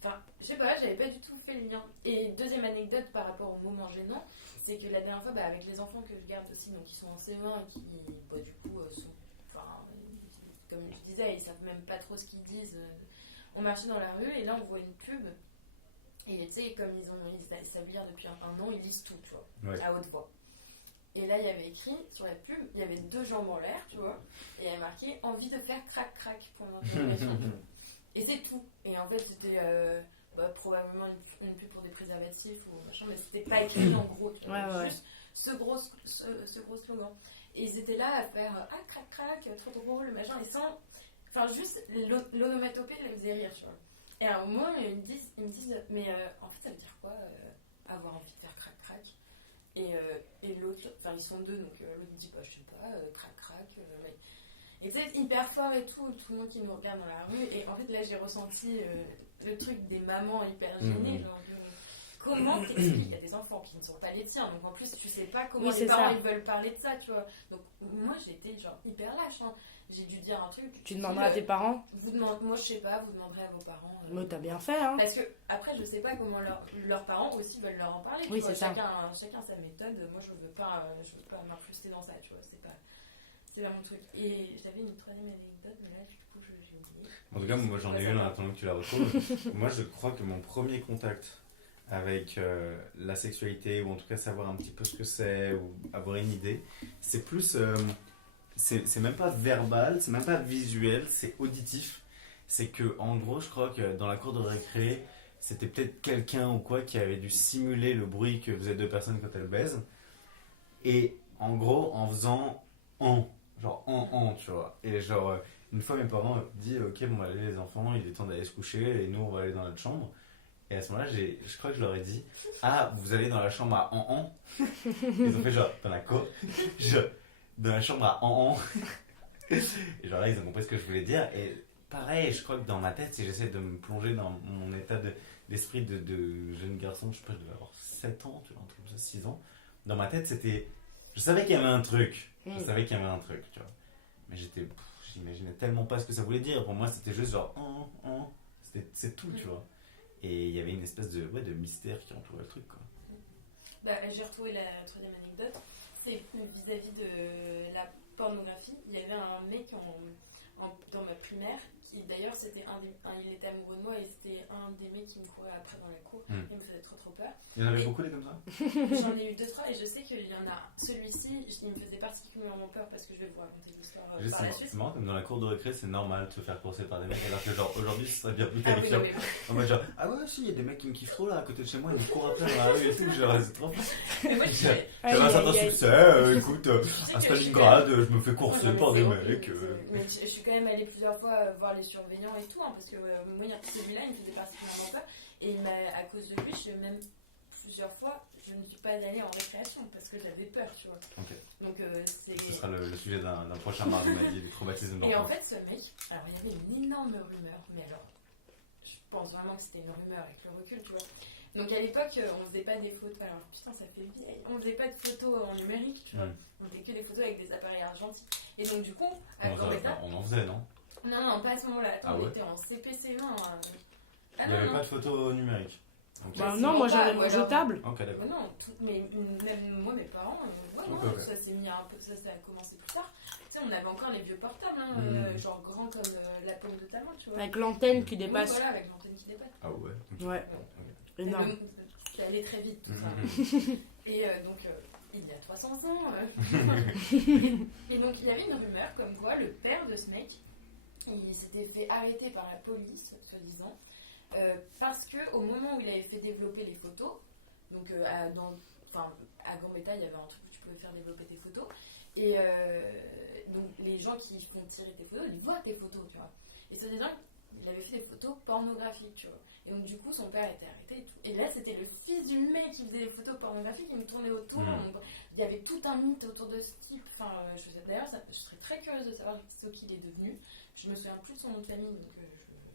enfin, je sais pas, j'avais pas du tout fait le lien. Et deuxième anecdote par rapport au moment gênant, c'est que la dernière fois, bah, avec les enfants que je garde aussi, donc qui sont en CE1 et qui, bah, du coup, sont. Enfin, comme je disais, ils savent même pas trop ce qu'ils disent. On marchait dans la rue et là, on voit une pub. Et tu sais, comme ils savent lire depuis un an, ils lisent tout, tu vois, Ouais. à haute voix. Et là, il y avait écrit sur la pub, il y avait 2 jambes en l'air, tu vois, et il y avait marqué envie de faire crac-crac pour l'interrogation. Et c'est tout. Et en fait, c'était probablement une pub pour des préservatifs ou machin, mais c'était pas écrit en gros, tu vois, Ouais, ouais. juste ce gros slogan. Et ils étaient là à faire ah crac-crac, trop drôle, machin, et sans. Enfin, juste l'onomatopée les faisait rire, tu vois. Et à un moment, ils me disent mais en fait, ça veut dire quoi avoir envie de faire crac-crac et l'autre, enfin ils sont 2, donc l'autre me dit bah je sais pas, crac-crac. Et tu sais, hyper fort et tout le monde qui nous regarde dans la rue. Et en fait, là j'ai ressenti le truc des mamans hyper gênées. Genre, comment t'expliques? Il y a des enfants qui ne sont pas les tiens, donc en plus tu sais pas comment Oui, les c'est parents ça. ils veulent parler de ça, tu vois. Donc moi j'ai été genre hyper lâche, hein. J'ai dû dire un truc. Tu demanderas à tes parents. Moi je sais pas, vous demanderez à vos parents. Moi, t'as bien fait, hein. Parce que après je sais pas comment leurs parents aussi veulent leur en parler. Oui, tu vois. c'est ça. Chacun sa méthode. Moi je veux pas m'incruster dans ça, tu vois. C'est pas mon truc. Et j'avais une troisième anecdote, mais là du coup j'ai oublié. En tout cas, moi j'en ai une en attendant que tu la retrouves. Moi je crois que mon premier contact avec la sexualité, ou en tout cas savoir un petit peu ce que c'est, ou avoir une idée, c'est plus. C'est même pas verbal, c'est même pas visuel, c'est auditif. C'est que, en gros, je crois que dans la cour de récré, c'était peut-être quelqu'un ou quoi qui avait dû simuler le bruit que faisaient 2 personnes quand elles baisent. Et en gros, en faisant genre tu vois. Et genre, une fois mes parents dit ok, bon, allez les enfants, il est temps d'aller se coucher et nous on va aller dans notre chambre. Et à ce moment-là, je crois que je leur ai dit ah, vous allez dans la chambre à Ils ont fait genre, dans la cour, dans la chambre à et genre là, ils ont compris ce que je voulais dire. Et pareil, je crois que dans ma tête, si j'essaie de me plonger dans mon état d'esprit de jeune garçon, je sais pas, je devais avoir 7 ans, tu vois, un truc comme ça, 6 ans. Dans ma tête, c'était. Je savais qu'il y avait un truc. Je savais qu'il y avait un truc, tu vois. Mais j'imaginais tellement pas ce que ça voulait dire. Pour moi, c'était juste genre. C'est tout, tu vois. Et il y avait une espèce de mystère qui entourait le truc, quoi. Bah, j'ai retrouvé la troisième anecdote. C'est vis-à-vis de la pornographie. Il y avait un mec dans ma primaire qui, d'ailleurs, il était amoureux de moi et c'était un des mecs qui me courait après dans la cour. Il me faisait trop peur. Il y en avait beaucoup des comme ça? J'en ai eu 2-3 et je sais qu'il y en a celui-ci, il me faisait particulièrement peur parce que je vais vous raconter l'histoire par la suite. C'est marrant, comme dans la cour de récré, c'est normal de se faire courser par des mecs, alors que genre aujourd'hui ce serait bien plus Ah oui, terrifiant. oui, oui. En mode genre, ah ouais, si, il y a des mecs qui me kiffent trop là à côté de chez moi, ils me courent après dans la rue et tout, genre c'est trop fun. Mais moi, J'avais Aïe, un certain aïe, aïe. succès, écoute, je sais à que Stalingrad, je me fais Ouais, courser non, mais par des c'est horrible, mecs. mais je suis quand même allée plusieurs fois voir les surveillants et tout, hein, parce que moi, celui-là, il me faisait particulièrement peur. Et à cause de lui, plusieurs fois, je ne suis pas allée en récréation parce que j'avais peur, tu vois. Ok. Donc, c'est. Ce sera le sujet d'un prochain mardi magie du traumatisme Et en d'enfant. fait, ce mec, alors il y avait une énorme rumeur, mais alors, je pense vraiment que c'était une rumeur avec le recul, tu vois. Donc à l'époque, on faisait pas des photos, alors putain, ça fait vieille, on faisait pas de photos en numérique, tu vois. On faisait que des photos avec des appareils argentiques. Et donc, du coup, à Coretta. On en faisait, non? Non, pas à ce moment-là. Ah On ouais. était en CPC1. Il n'y avait pas de photo numérique. Ok. Bah non, moi j'avais mon jetable. Ok, d'accord. Mais non, mais même moi, mes parents, Ok. ça s'est mis un peu, ça a commencé plus tard. Tu sais, on avait encore les vieux portables, hein, genre grands comme la paume de ta main, tu vois. Avec l'antenne qui Oui, dépasse. voilà, avec l'antenne qui dépasse. Ah ouais. Ok. Ouais, Et énorme. ça allait très vite, tout ça. Et donc, il y a 300 ans. Et donc, il y avait une rumeur comme quoi le père de ce mec, il s'était fait arrêter par la police, soi-disant, parce qu'au moment où il avait fait développer les photos, donc à Gambetta, il y avait un truc où tu pouvais faire développer tes photos, et donc les gens qui font tirer tes photos, ils voient tes photos, tu vois. Et soi-disant, il avait fait des photos pornographiques, tu vois. Et donc du coup, son père était arrêté et tout. Et là, c'était le fils du mec qui faisait des photos pornographiques, qui me tournait autour. Donc, il y avait tout un mythe autour de ce type. Enfin, d'ailleurs, je serais très curieuse de savoir ce qu'il est devenu. Je me souviens plus de son nom de famille, donc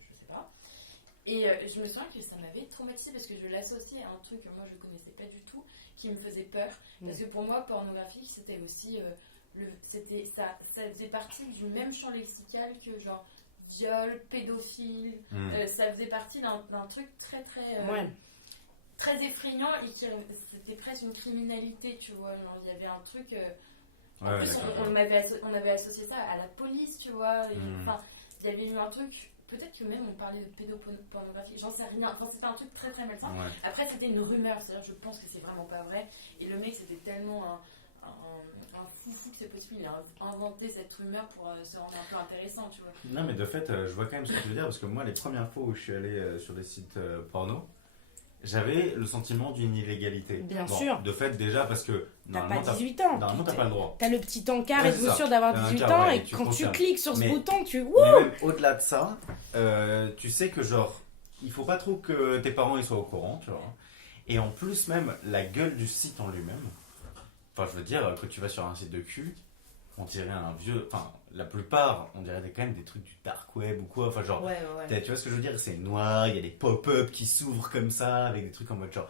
je sais pas. Et je me souviens que ça m'avait traumatisée parce que je l'associais à un truc que moi je connaissais pas du tout, qui me faisait peur. Parce que pour moi, pornographique, c'était aussi ça faisait partie du même champ lexical que genre viol, pédophile. Ça faisait partie d'un truc très très effrayant et c'était presque une criminalité, tu vois. Genre, il y avait un truc. En plus, on avait associé ça à la police, tu vois. Enfin, il y avait eu un truc. Peut-être que même on parlait de pédopornographie, j'en sais rien. Enfin, c'était un truc très très malsain. Après, c'était une rumeur, c'est-à-dire je pense que c'est vraiment pas vrai. Et le mec, c'était tellement un foufou que c'est possible. Il a inventé cette rumeur pour se rendre un peu intéressant, tu vois. Non, mais de fait, je vois quand même ce que tu veux dire, parce que moi, les premières fois où je suis allé sur des sites porno, j'avais le sentiment d'une illégalité. Bien sûr. De fait, déjà, parce que t'as pas 18 ans. Normalement, t'as pas le droit. T'as le petit encart et vous sûr d'avoir 18 ans, et quand tu cliques sur ce bouton, mais même au-delà de ça, tu sais que genre, il faut pas trop que tes parents ils soient au courant, tu vois. Et en plus, même, la gueule du site en lui-même, enfin, je veux dire, quand tu vas sur un site de cul, on dirait un vieux. Enfin, la plupart, on dirait quand même des trucs du dark web ou quoi. Enfin, genre, tu vois ce que je veux dire? C'est noir, il y a des pop-up qui s'ouvrent comme ça, avec des trucs en mode genre,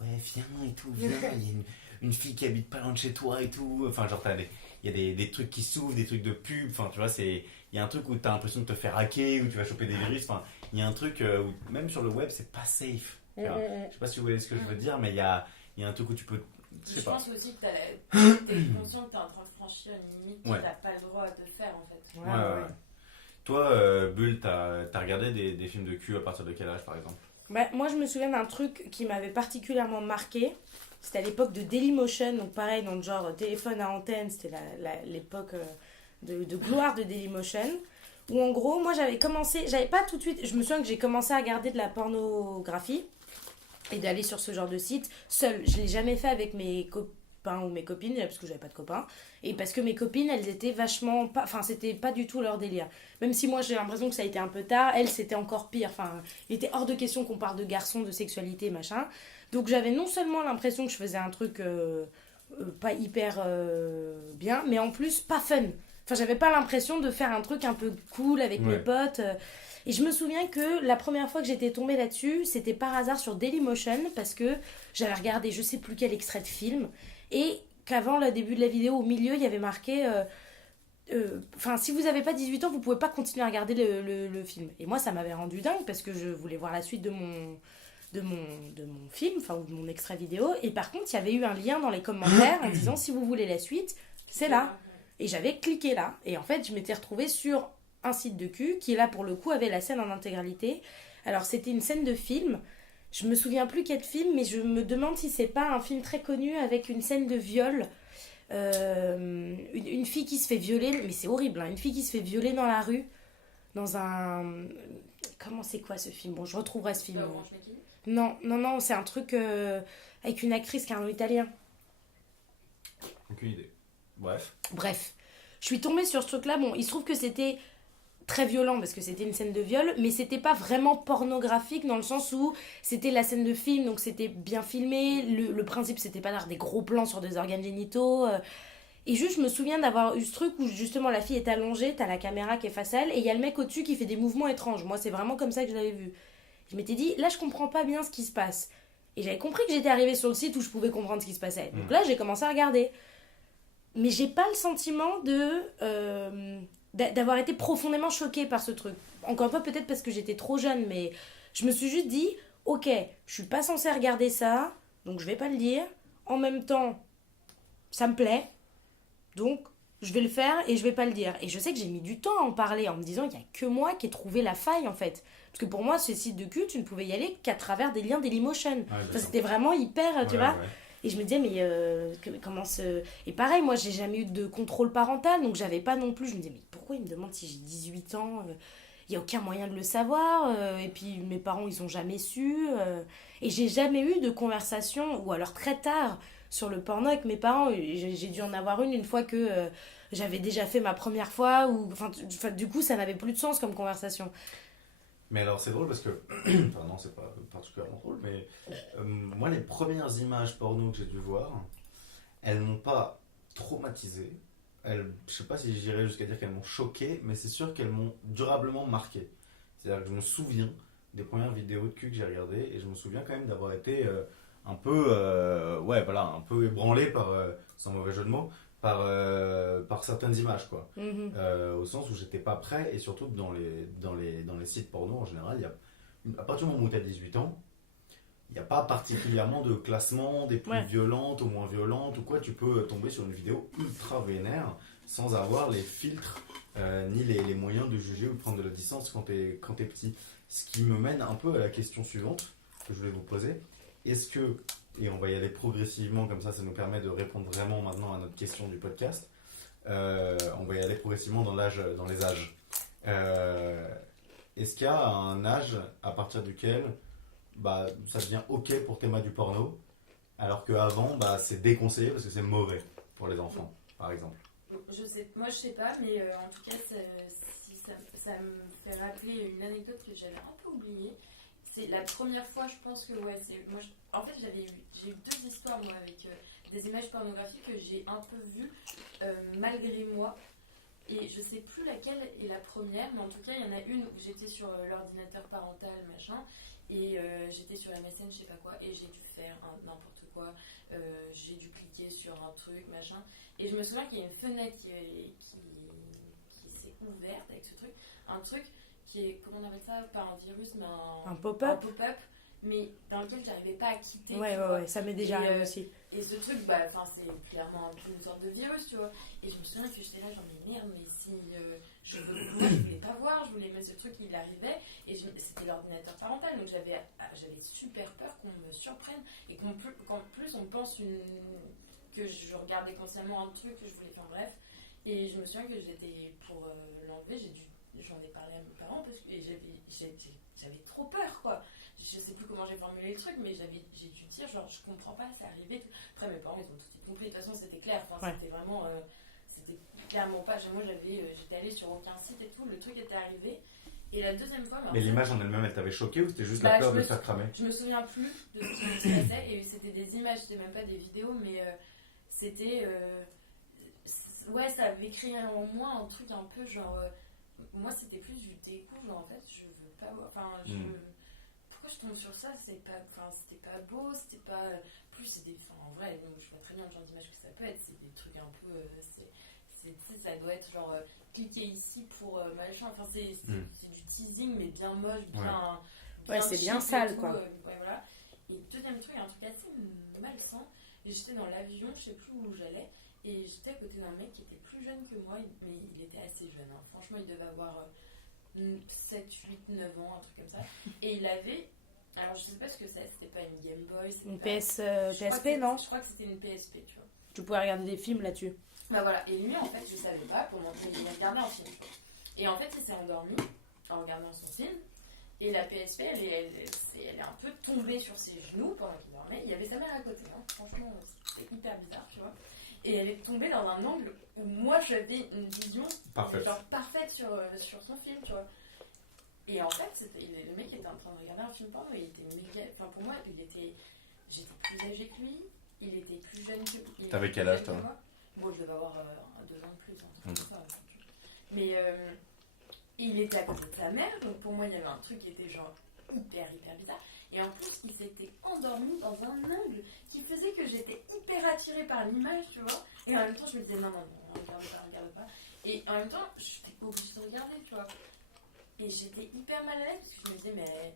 ouais, viens et tout, viens, il y a une fille qui habite pas loin de chez toi et tout. Enfin, genre, il y a des trucs qui s'ouvrent, des trucs de pub. Enfin, tu vois, il y a un truc où t'as l'impression de te faire hacker, où tu vas choper des virus. Enfin, il y a un truc où, même sur le web, c'est pas safe. Je sais pas si vous voyez ce que je veux dire, mais il y a un truc où tu peux. Je pense aussi que t'es conscient que t'es en train de franchir une limite que t'as pas le droit de faire en fait. Ouais. Toi, Bull, t'as regardé des films de cul à partir de quel âge par exemple? Moi je me souviens d'un truc qui m'avait particulièrement marqué. C'était à l'époque de Dailymotion, donc pareil dans le genre téléphone à antenne, c'était l'époque de gloire de Dailymotion. Où en gros, moi j'avais pas tout de suite, je me souviens que j'ai commencé à regarder de la pornographie et d'aller sur ce genre de site seule. Je l'ai jamais fait avec mes copains ou mes copines, parce que j'avais pas de copains, et parce que mes copines, elles étaient vachement pas, enfin c'était pas du tout leur délire. Même si moi j'ai l'impression que ça a été un peu tard, elles c'était encore pire. Enfin, il était hors de question qu'on parle de garçons, de sexualité, machin. Donc j'avais non seulement l'impression que je faisais un truc pas hyper bien, mais en plus pas fun. Enfin, j'avais pas l'impression de faire un truc un peu cool avec mes potes. Et je me souviens que la première fois que j'étais tombée là-dessus, c'était par hasard sur Dailymotion, parce que j'avais regardé je sais plus quel extrait de film, et qu'avant le début de la vidéo, au milieu, il y avait marqué si vous n'avez pas 18 ans, vous pouvez pas continuer à regarder le film. Et moi, ça m'avait rendu dingue, parce que je voulais voir la suite de mon film, enfin, ou de mon extrait vidéo. Et par contre, il y avait eu un lien dans les commentaires en disant si vous voulez la suite, c'est là. Et j'avais cliqué là. Et en fait, je m'étais retrouvée sur un site de cul qui, là, pour le coup, avait la scène en intégralité. Alors, c'était une scène de film. Je me souviens plus quel film, mais je me demande si c'est pas un film très connu avec une scène de viol. Une fille qui se fait violer, mais c'est horrible, hein, une fille qui se fait violer dans la rue, dans un... Comment c'est quoi ce film? Bon, je retrouverai ce film. Non, c'est un truc avec une actrice qui a un nom italien. Aucune idée. Bref, je suis tombée sur ce truc-là. Bon, il se trouve que c'était très violent parce que c'était une scène de viol, mais c'était pas vraiment pornographique dans le sens où c'était la scène de film, donc c'était bien filmé. Le principe, c'était pas d'avoir des gros plans sur des organes génitaux. Et juste, je me souviens d'avoir eu ce truc où justement la fille est allongée, t'as la caméra qui est face à elle, et il y a le mec au-dessus qui fait des mouvements étranges. Moi, c'est vraiment comme ça que je l'avais vu. Je m'étais dit, là, je comprends pas bien ce qui se passe. Et j'avais compris que j'étais arrivée sur le site où je pouvais comprendre ce qui se passait. Donc là, j'ai commencé à regarder. Mais j'ai pas le sentiment d'avoir été profondément choquée par ce truc. Encore une fois, peut-être parce que j'étais trop jeune, mais je me suis juste dit, ok, je suis pas censée regarder ça, donc je vais pas le dire. En même temps, ça me plaît, donc je vais le faire et je vais pas le dire. Et je sais que j'ai mis du temps à en parler, en me disant, il y a que moi qui ai trouvé la faille, en fait. Parce que pour moi, ces sites de cul, tu ne pouvais y aller qu'à travers des liens Dailymotion. C'était vraiment hyper, tu vois. Et je me disais, mais comment se... Et pareil, moi, j'ai jamais eu de contrôle parental, donc j'avais pas non plus. Je me disais, mais pourquoi il me demande si j'ai 18 ans il n'y a aucun moyen de le savoir. Et puis, mes parents, ils ont jamais su. Et j'ai jamais eu de conversation, ou alors très tard, sur le porno avec mes parents. J'ai dû en avoir une fois que j'avais déjà fait ma première fois. Ou, du coup, ça n'avait plus de sens comme conversation. Mais alors c'est drôle parce que, enfin non c'est pas particulièrement drôle, mais moi les premières images porno que j'ai dû voir, elles m'ont pas traumatisé, je sais pas si j'irais jusqu'à dire qu'elles m'ont choqué, mais c'est sûr qu'elles m'ont durablement marqué. C'est-à-dire que je me souviens des premières vidéos de cul que j'ai regardées et je me souviens quand même d'avoir été un peu, ouais voilà, un peu ébranlé par, sans mauvais jeu de mots, par certaines images quoi. Mhm. Au sens où j'étais pas prêt et surtout que dans les sites porno en général, à partir du moment où tu as 18 ans, il n'y a pas particulièrement de classement des plus Ouais. violentes ou moins violentes ou quoi. Tu peux tomber sur une vidéo ultra vénère sans avoir les filtres ni les moyens de juger ou de prendre de la distance quand t'es petit. Ce qui me mène un peu à la question suivante que je voulais vous poser. Est-ce que, et on va y aller progressivement comme ça nous permet de répondre vraiment maintenant à notre question du podcast, on va y aller progressivement dans les âges. Est-ce qu'il y a un âge à partir duquel bah, ça devient ok pour t'aimer du porno, alors qu'avant c'est déconseillé parce que c'est mauvais pour les enfants, par exemple? Moi je sais pas, mais en tout cas ça me fait rappeler une anecdote que j'avais un peu oubliée. C'est la première fois, je pense que ouais, en fait j'ai eu deux histoires moi avec des images pornographiques que j'ai un peu vues malgré moi. Et je sais plus laquelle est la première, mais en tout cas, il y en a une où j'étais sur l'ordinateur parental, machin, et j'étais sur MSN, je sais pas quoi, et j'ai dû faire n'importe quoi, j'ai dû cliquer sur un truc, machin, et je me souviens qu'il y a une fenêtre qui s'est ouverte avec ce truc, un truc qui est, comment on appelle ça, pas un virus, mais Un un pop-up. pop-up, mais dans lequel j'arrivais pas à quitter. Ouais, ça m'est déjà arrivé aussi. Et ce truc, c'est clairement un peu une sorte de virus, tu vois. Et je me souviens que j'étais là, genre, mais merde, mais si moi, je voulais pas voir, je voulais, mais ce truc, il arrivait, et c'était l'ordinateur parental, donc j'avais super peur qu'on me surprenne, et qu'en plus, on pense que je regardais consciemment un truc que je voulais faire, bref. Et je me souviens que j'étais, pour l'enlever, j'en ai parlé à mes parents, et j'avais trop peur, quoi. Je sais plus comment j'ai formulé le truc, mais j'ai dû dire, genre, je comprends pas, c'est arrivé. Après, mes parents, ils ont tout de suite compris. De toute façon, c'était clair. Enfin, c'était vraiment. C'était clairement pas. Moi, j'étais allée sur aucun site et tout. Le truc était arrivé. Et la deuxième fois. Mais l'image en elle-même, elle t'avait choqué ou c'était juste la peur de se faire cramer? Je me souviens plus de ce qui se passait. Et c'était des images, c'était même pas des vidéos, mais c'était. Ouais, ça avait créé en moi un truc un peu genre. Moi, c'était plus du dégoût. Genre, en fait, je veux pas. Enfin, pourquoi je tombe sur ça? C'était pas beau, c'était pas. Plus, en vrai, donc, je vois très bien le genre d'image que ça peut être. C'est des trucs un peu. Ça doit être genre. Cliquer ici pour machin. Enfin, c'est du teasing, mais bien moche, bien. Ouais, c'est bien sale, quoi. Ouais, voilà. Et deuxième truc, il y a un truc assez malsain. Et j'étais dans l'avion, je sais plus où j'allais. Et j'étais à côté d'un mec qui était plus jeune que moi, mais il était assez jeune. Hein. Franchement, il devait avoir 7, 8, 9 ans, un truc comme ça. Et il avait. Alors, je sais pas ce que c'est, c'était pas une Game Boy. Une pas... PSP, non? Je crois que c'était une PSP, tu vois. Tu pouvais regarder des films là-dessus. Bah voilà, et lui, en fait, je savais pas comment il regardait un film. Et en fait, il s'est endormi en regardant son film. Et la PSP, elle est un peu tombée sur ses genoux pendant qu'il dormait. Il y avait sa mère à côté, hein. Franchement, c'était hyper bizarre, tu vois. Et elle est tombée dans un angle où moi j'avais une vision parfaite sur son film, tu vois. Et en fait, le mec était en train de regarder un film porno, il était méga. Enfin, pour moi, j'étais plus âgée que lui, il était plus jeune que lui. T'avais quel âge, toi? Bon, je devais avoir 2 ans de plus, un truc comme ça. Mais il était à côté de sa mère, donc pour moi, il y avait un truc qui était genre hyper bizarre. Et en plus, il s'était endormi dans un angle qui faisait que j'étais hyper attirée par l'image, tu vois. Et en même temps, je me disais non, regarde pas. Et en même temps, je n'étais pas obligée de regarder, tu vois. Et j'étais hyper mal à l'aise parce que je me disais, mais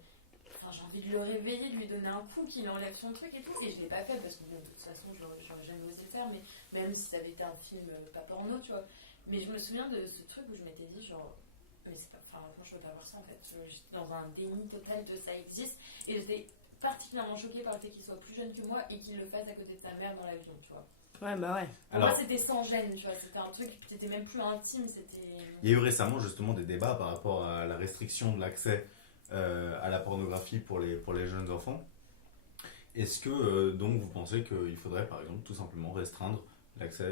j'ai envie de le réveiller, de lui donner un coup, qu'il enlève son truc et tout. Et je ne l'ai pas fait parce que bon, de toute façon, j'aurais jamais osé le faire, mais même si ça avait été un film pas porno, tu vois. Mais je me souviens de ce truc où je m'étais dit, genre, mais c'est pas. Enfin, moi, je veux pas voir ça en fait. J'étais dans un déni total de ça existe. Et j'étais particulièrement choquée par le fait qu'il soit plus jeune que moi et qu'il le fasse à côté de sa mère dans l'avion, tu vois. Ouais, bah ouais. Pour moi, c'était sans gêne, tu vois. C'était un truc, c'était même plus intime, c'était... Il y a eu récemment justement des débats par rapport à la restriction de l'accès à la pornographie pour les jeunes enfants. Est-ce que donc vous pensez qu'il faudrait par exemple tout simplement restreindre l'accès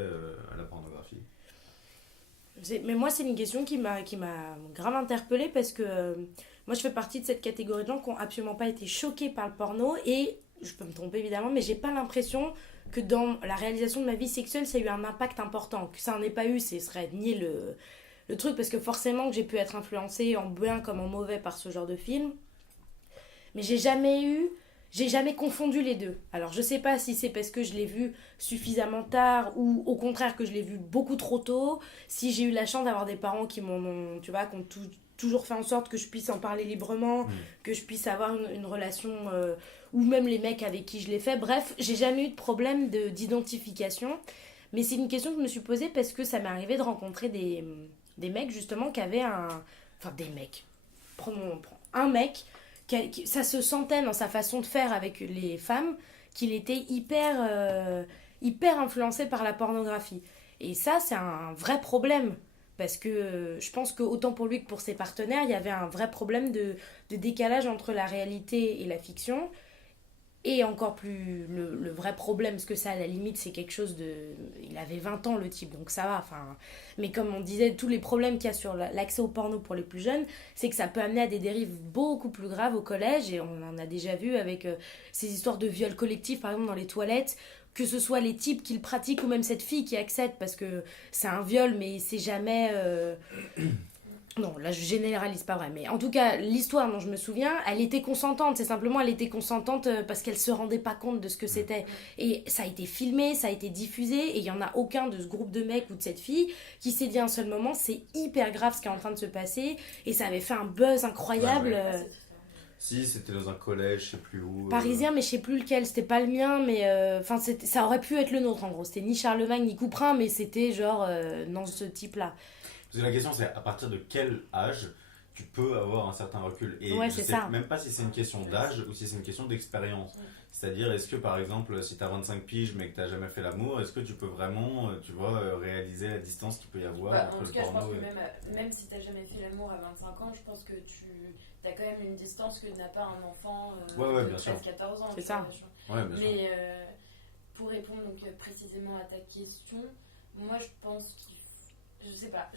à la pornographie ? Mais moi, c'est une question qui m'a grave interpellée parce que moi, je fais partie de cette catégorie de gens qui n'ont absolument pas été choqués par le porno et, je peux me tromper évidemment, mais j'ai pas l'impression que dans la réalisation de ma vie sexuelle, ça a eu un impact important. Que ça n'en ait pas eu, ce serait nier le truc parce que forcément que j'ai pu être influencée en bien comme en mauvais par ce genre de film. Mais j'ai jamais confondu les deux. Alors je sais pas si c'est parce que je l'ai vu suffisamment tard ou au contraire que je l'ai vu beaucoup trop tôt, si j'ai eu la chance d'avoir des parents qui m'ont, tu vois, qui ont toujours fait en sorte que je puisse en parler librement, que je puisse avoir une relation, ou même les mecs avec qui je l'ai fait. Bref, j'ai jamais eu de problème d'identification. Mais c'est une question que je me suis posée parce que ça m'est arrivé de rencontrer des mecs justement qui avaient Enfin des mecs. Prenons un mec... Ça se sentait dans sa façon de faire avec les femmes qu'il était hyper influencé par la pornographie. Et ça, c'est un vrai problème. Parce que je pense que autant pour lui que pour ses partenaires, il y avait un vrai problème de décalage entre la réalité et la fiction. Et encore plus, le vrai problème, parce que ça, à la limite, c'est quelque chose de... Il avait 20 ans, le type, donc ça va. Enfin, mais comme on disait, tous les problèmes qu'il y a sur l'accès au porno pour les plus jeunes, c'est que ça peut amener à des dérives beaucoup plus graves au collège. Et on en a déjà vu avec ces histoires de viol collectif, par exemple, dans les toilettes. Que ce soit les types qui le pratiquent ou même cette fille qui accepte, parce que c'est un viol, mais c'est jamais... Non, là je généralise pas vrai, mais en tout cas, l'histoire dont je me souviens, elle était consentante, c'est simplement elle était consentante parce qu'elle se rendait pas compte de ce que c'était. Et ça a été filmé, ça a été diffusé, et il y en a aucun de ce groupe de mecs ou de cette fille qui s'est dit à un seul moment, c'est hyper grave ce qui est en train de se passer, et ça avait fait un buzz incroyable. Si, c'était dans un collège, je sais plus où. Parisien, mais je sais plus lequel, c'était pas le mien, mais ça aurait pu être le nôtre en gros. C'était ni Charlemagne ni Couperin, mais c'était genre dans ce type-là. Parce que la question, c'est à partir de quel âge tu peux avoir un certain recul. Et ouais, je sais même pas si c'est une question d'âge ou si c'est une question d'expérience. C'est-à-dire, est-ce que par exemple, si tu as 25 piges mais que tu n'as jamais fait l'amour, est-ce que tu peux vraiment, tu vois, réaliser la distance qu'il peut y avoir entre le porno je pense que même si tu n'as jamais fait l'amour à 25 ans, je pense que tu as quand même une distance que n'a pas un enfant de 13-14 ans. C'est ça. Ouais, bien mais sûr. pour répondre donc, précisément à ta question, moi je pense qu'il je sais pas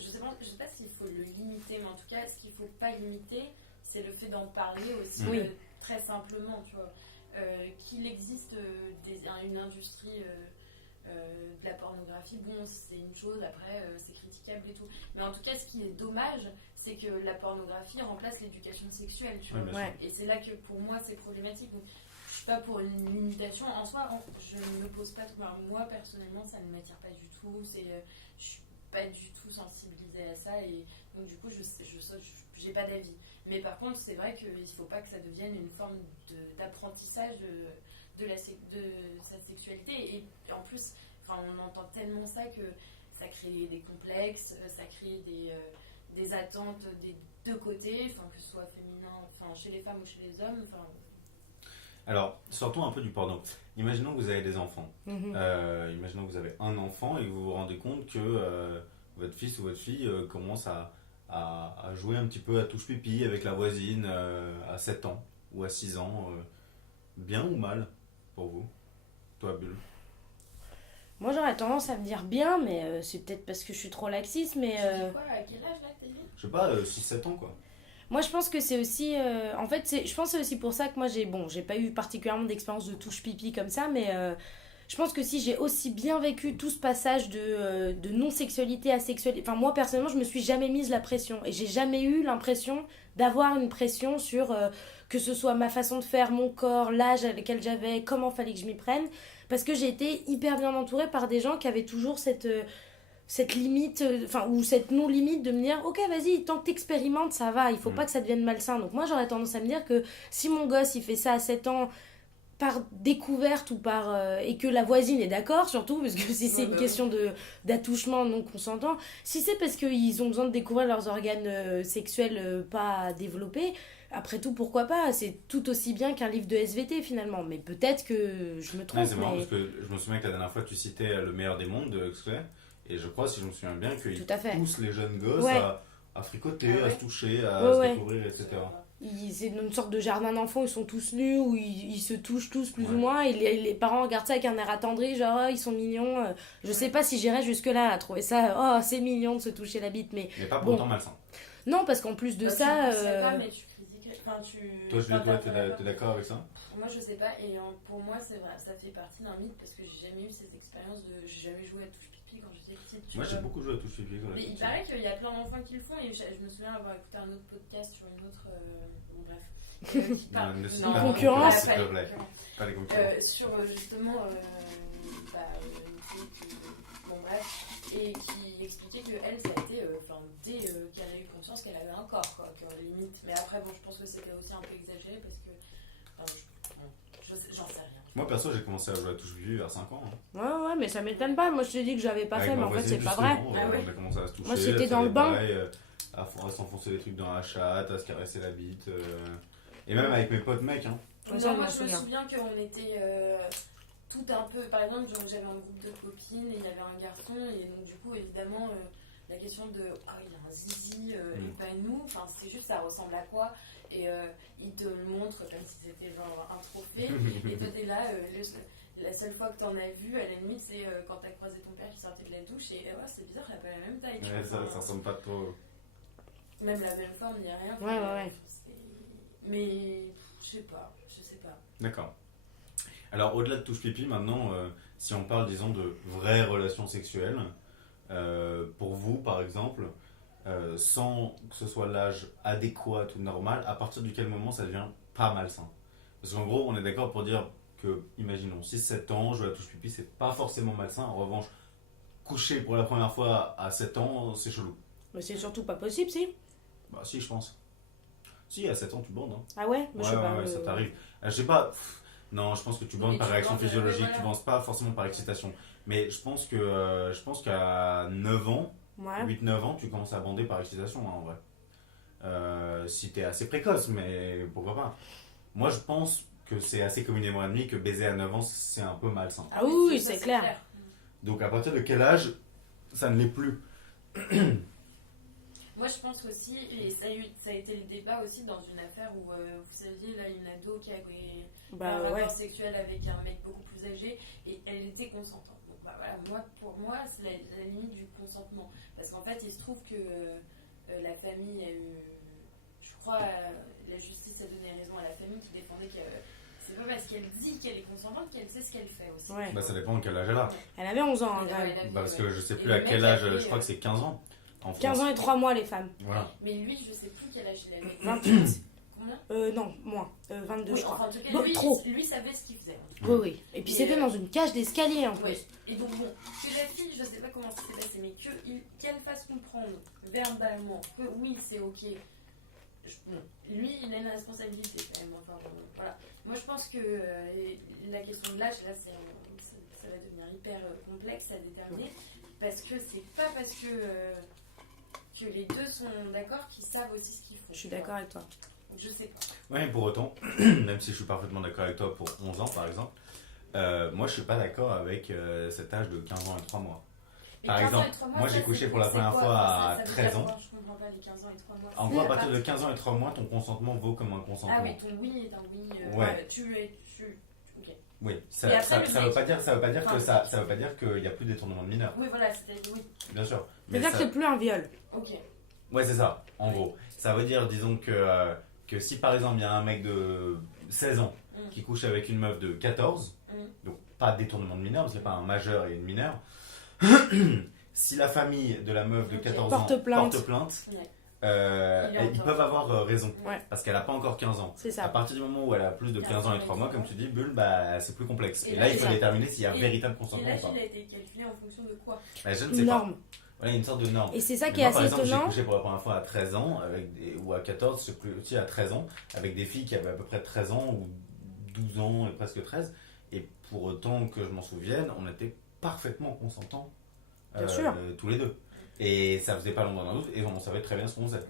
s'il faut le limiter, mais en tout cas, ce qu'il faut pas limiter, c'est le fait d'en parler aussi très simplement, tu vois. Qu'il existe une industrie de la pornographie, bon, c'est une chose, après, c'est critiquable et tout. Mais en tout cas, ce qui est dommage, c'est que la pornographie remplace l'éducation sexuelle, tu vois. Et c'est là que, pour moi, c'est problématique. Donc, je suis pas pour une limitation. En soi, je ne me pose pas... moi, personnellement, ça ne m'attire pas du tout. Je suis pas du tout sensibilisée à ça et donc du coup j'ai pas d'avis, mais par contre c'est vrai qu'il faut pas que ça devienne une forme d'apprentissage de sa sexualité et en plus on entend tellement ça que ça crée des complexes, ça crée des attentes des deux côtés, que ce soit féminin, chez les femmes ou chez les hommes. Alors, sortons un peu du porno. Imaginons que vous avez des enfants. Imaginons que vous avez un enfant et que vous vous rendez compte que votre fils ou votre fille commence à jouer un petit peu à touche-pipi avec la voisine à 7 ans ou à 6 ans. Bien ou mal pour vous ? Toi, Bulle ? Moi, j'aurais tendance à me dire bien, mais c'est peut-être parce que je suis trop laxiste, mais... Quoi, à quel âge là t'as dit ? Je sais pas, 6-7 ans quoi. Moi, je pense que c'est aussi... en fait, je pense que c'est aussi pour ça que moi, j'ai pas eu particulièrement d'expérience de touche-pipi comme ça, mais je pense que si j'ai aussi bien vécu tout ce passage de non-sexualité à sexualité... Enfin, moi, personnellement, je me suis jamais mise la pression. Et j'ai jamais eu l'impression d'avoir une pression sur que ce soit ma façon de faire, mon corps, l'âge à lequel j'avais, comment fallait que je m'y prenne. Parce que j'ai été hyper bien entourée par des gens qui avaient toujours cette limite, ou cette non-limite de me dire ok vas-y, tant que t'expérimentes ça va, il faut pas que ça devienne malsain. Donc moi j'aurais tendance à me dire que si mon gosse il fait ça à 7 ans par découverte ou par et que la voisine est d'accord surtout, parce que si c'est une question d'attouchement non consentant, si c'est parce qu'ils ont besoin de découvrir leurs organes sexuels pas développés, après tout pourquoi pas, c'est tout aussi bien qu'un livre de SVT finalement, mais peut-être que je me trompe. Ouais, c'est marrant parce que je me souviens que la dernière fois tu citais Le meilleur des mondes de Huxley, et je crois, si je me souviens bien, qu'ils poussent les jeunes gosses à fricoter, à se toucher, à se découvrir, etc. C'est une sorte de jardin d'enfants, ils sont tous nus, où ils se touchent tous plus ou moins, et les parents regardent ça avec un air attendri, genre ils sont mignons. Je sais pas si j'irais jusque-là à trouver ça, oh c'est mignon de se toucher la bite, mais pas pour autant malsain. Non, parce qu'en plus de ça... Je sais pas, mais tu critiquerais... Enfin, Toi, Juliette, t'es d'accord avec ça? Moi, je sais pas, et pour moi, c'est vrai, ça fait partie d'un mythe, parce que j'ai jamais eu cette expérience de... J'ai jamais joué à touche pipi quand j'étais petite. Moi, j'ai beaucoup joué à touche pipi. Mais il paraît qu'il y a plein d'enfants qui le font, et je me souviens avoir écouté un autre podcast sur une autre... Bon, bref. Qui parle... non, concurrence. Pas les concurrents. Sur justement... une fille qui... Bon, bref. Et qui expliquait qu'elle, ça a été dès qu'elle a eu conscience qu'elle avait un corps, quoi, que limite. Mais après, bon, je pense que c'était aussi un peu exagéré parce que j'en sais rien. Moi, perso, j'ai commencé à jouer à touche pipi vers 5 ans. Hein. Ouais, mais ça m'étonne pas. Moi, je t'ai dit que j'avais pas fait, mais en fait, c'est pas vrai. On a commencé à se toucher. Moi, c'était dans le bain. À s'enfoncer les trucs dans la chatte, à se caresser la bite. Et même avec mes potes mecs. Hein. Moi, je me souviens qu'on était. Tout un peu, par exemple, j'avais un groupe de copines et il y avait un garçon, et donc du coup, évidemment, la question de il a un zizi et pas nous, enfin, c'est juste ça ressemble à quoi, et il te le montre comme si c'était genre un trophée, et toi t'es là, la seule fois que t'en as vu, à la limite, c'est quand t'as croisé ton père qui sortait de la douche, et c'est bizarre, il a pas la même taille. Ça ressemble pas trop. Même la même forme, il n'y a rien. Ouais. Mais je sais pas. D'accord. Alors, au-delà de touche pipi, maintenant, si on parle, disons, de vraies relations sexuelles, pour vous, par exemple, sans que ce soit l'âge adéquat ou normal, à partir de quel moment ça devient pas malsain? Parce qu'en gros, on est d'accord pour dire que, imaginons, 6-7 ans, jouer à touche pipi, c'est pas forcément malsain. En revanche, coucher pour la première fois à 7 ans, c'est chelou. Mais c'est surtout pas possible, si? Bah, si, je pense. Si, à 7 ans, tu bandes. Hein. Ah ouais? Je sais pas, ça t'arrive. Je sais pas... Non, je pense que tu bandes par réaction physiologique, tu bandes pas forcément par excitation. Mais je pense qu'à 9 ans, 8-9 ans, tu commences à bander par excitation, hein, en vrai. Si t'es assez précoce, mais pourquoi pas. Moi, je pense que c'est assez communément admis que baiser à 9 ans, c'est un peu malsain. Ah oui, c'est clair. Donc à partir de quel âge, ça ne l'est plus? Moi, je pense aussi, et ça a été le débat aussi dans une affaire où, vous saviez, là, une ado qui avait un rapport sexuel avec un mec beaucoup plus âgé, et elle était consentante. Donc, voilà, pour moi, c'est la limite du consentement. Parce qu'en fait, il se trouve que la famille a eu... Je crois, la justice a donné raison à la famille qui défendait que... c'est pas parce qu'elle dit qu'elle est consentante qu'elle sait ce qu'elle fait aussi. Ouais. Ça dépend de quel âge elle a. Elle avait 11 ans, parce que je sais plus à quel âge, je crois que c'est 15 ans. 15 ans et 3 mois, les femmes. Voilà. Mais lui, je sais plus quel âge il avait. 28. Combien? Non, moins. 22, je crois. Enfin, en tout cas, lui savait ce qu'il faisait. Oui. Et puis c'était dans une cage d'escalier en plus. Ouais. Et donc, bon, que la fille, je sais pas comment ça s'est passé, mais qu'elle fasse comprendre verbalement que oui, c'est ok. Lui, il a une responsabilité quand même. Enfin, voilà. Moi, je pense que la question de l'âge, là, ça va devenir hyper complexe à déterminer. Parce que c'est pas parce que les deux sont d'accord qu'ils savent aussi ce qu'ils font. Je suis d'accord avec toi. Je sais pas. Ouais, pour autant, même si je suis parfaitement d'accord avec toi pour 11 ans par exemple, moi je suis pas d'accord avec cet âge de 15 ans et 3 mois. Par exemple, moi j'ai couché pour la première fois à 13 ans. Je comprends pas les 15 ans et 3 mois. En gros, à partir de 15 ans et 3 mois, ton consentement vaut comme un consentement. Ah oui, ton oui est un oui. Ouais. Ok. Oui, ça veut pas dire qu'il n'y a plus de détournement de mineurs. Oui, voilà, c'est-à-dire oui. Bien sûr. C'est-à-dire que c'est plus un viol. Ok. Ouais, c'est ça, en gros. Ça veut dire, disons que si par exemple il y a un mec de 16 ans qui couche avec une meuf de 14, donc pas de détournement de mineur, parce qu'il n'y a pas un majeur et une mineure, si la famille de la meuf de 14 ans porte plainte, ils peuvent avoir raison, parce qu'elle n'a pas encore 15 ans. C'est ça. À partir du moment où elle a plus de 15 ans et 3 mois, comme tu dis, Bulle, c'est plus complexe. Et là, il faut déterminer s'il y a véritable consentement ou pas. Et l'âge, il a été calculé en fonction de quoi? Je ne sais pas. Voilà, une sorte de norme. Et c'est ça qui est assez étonnant. J'ai couché pour la première fois à 13 ans, ou à 14, je sais plus, aussi à 13 ans, avec des filles qui avaient à peu près 13 ans ou 12 ans et presque 13. Et pour autant que je m'en souvienne, on était parfaitement consentants. Bien sûr. Tous les deux. Et ça faisait pas longtemps d'un doute et on savait très bien ce qu'on faisait.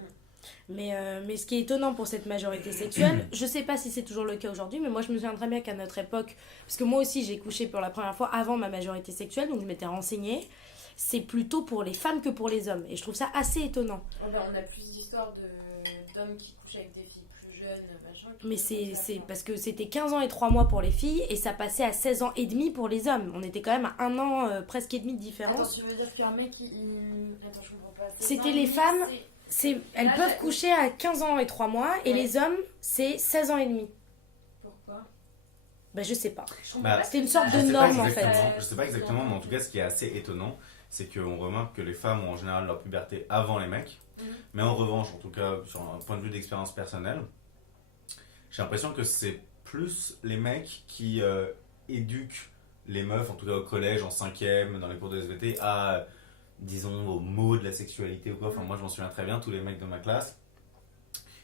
Mais ce qui est étonnant pour cette majorité sexuelle, je sais pas si c'est toujours le cas aujourd'hui, mais moi je me souviens très bien qu'à notre époque, parce que moi aussi j'ai couché pour la première fois avant ma majorité sexuelle, donc je m'étais renseignée, c'est plutôt pour les femmes que pour les hommes. Et je trouve ça assez étonnant. Oh ben, on a plus d'histoires d'hommes qui couchent avec des filles plus jeunes, machin. Mais c'est parce que c'était 15 ans et 3 mois pour les filles et ça passait à 16 ans et demi pour les hommes. On était quand même à 1 an presque et demi de différence. Attends, tu veux dire qu'un mec, Attends, je comprends pas. C'était les femmes, elles Là, peuvent coucher à 15 ans et 3 mois et les hommes, c'est 16 ans et demi. Pourquoi? Bah je sais pas. Bah, C'était une sorte Je de sais pas norme en exactement, fait. je sais pas exactement, mais en tout cas, ce qui est assez étonnant, c'est qu'on remarque que les femmes ont en général leur puberté avant les mecs. Mais en revanche, en tout cas, sur un point de vue d'expérience personnelle, j'ai l'impression que c'est plus les mecs qui éduquent les meufs, en tout cas au collège, en 5e, dans les cours de SVT, à, disons, aux mots de la sexualité ou quoi. Enfin, moi, je m'en souviens très bien, tous les mecs de ma classe,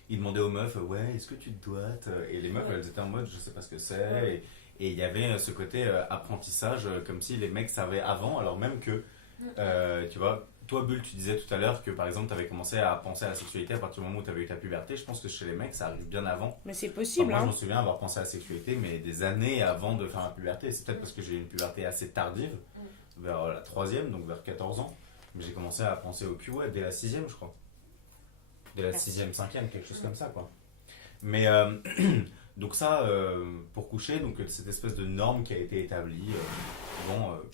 ils demandaient aux meufs, ouais, est-ce que tu te doites? Et les meufs, elles étaient en mode, je sais pas ce que c'est. Et il y avait ce côté apprentissage, comme si les mecs savaient avant, alors même que, tu vois, toi, Bull, tu disais tout à l'heure que par exemple, tu avais commencé à penser à la sexualité à partir du moment où tu avais eu ta puberté. Je pense que chez les mecs, ça arrive bien avant. Mais c'est Enfin, possible, moi, je hein. me souviens avoir pensé à la sexualité, mais des années avant de faire ma puberté. C'est peut-être parce que j'ai eu une puberté assez tardive, vers la 3e, donc vers 14 ans. Mais j'ai commencé à penser au cul, ouais, dès la 6e, je crois. Dès la 6e, 5e, quelque chose comme ça, quoi. Mais donc ça, pour coucher, donc cette espèce de norme qui a été établie,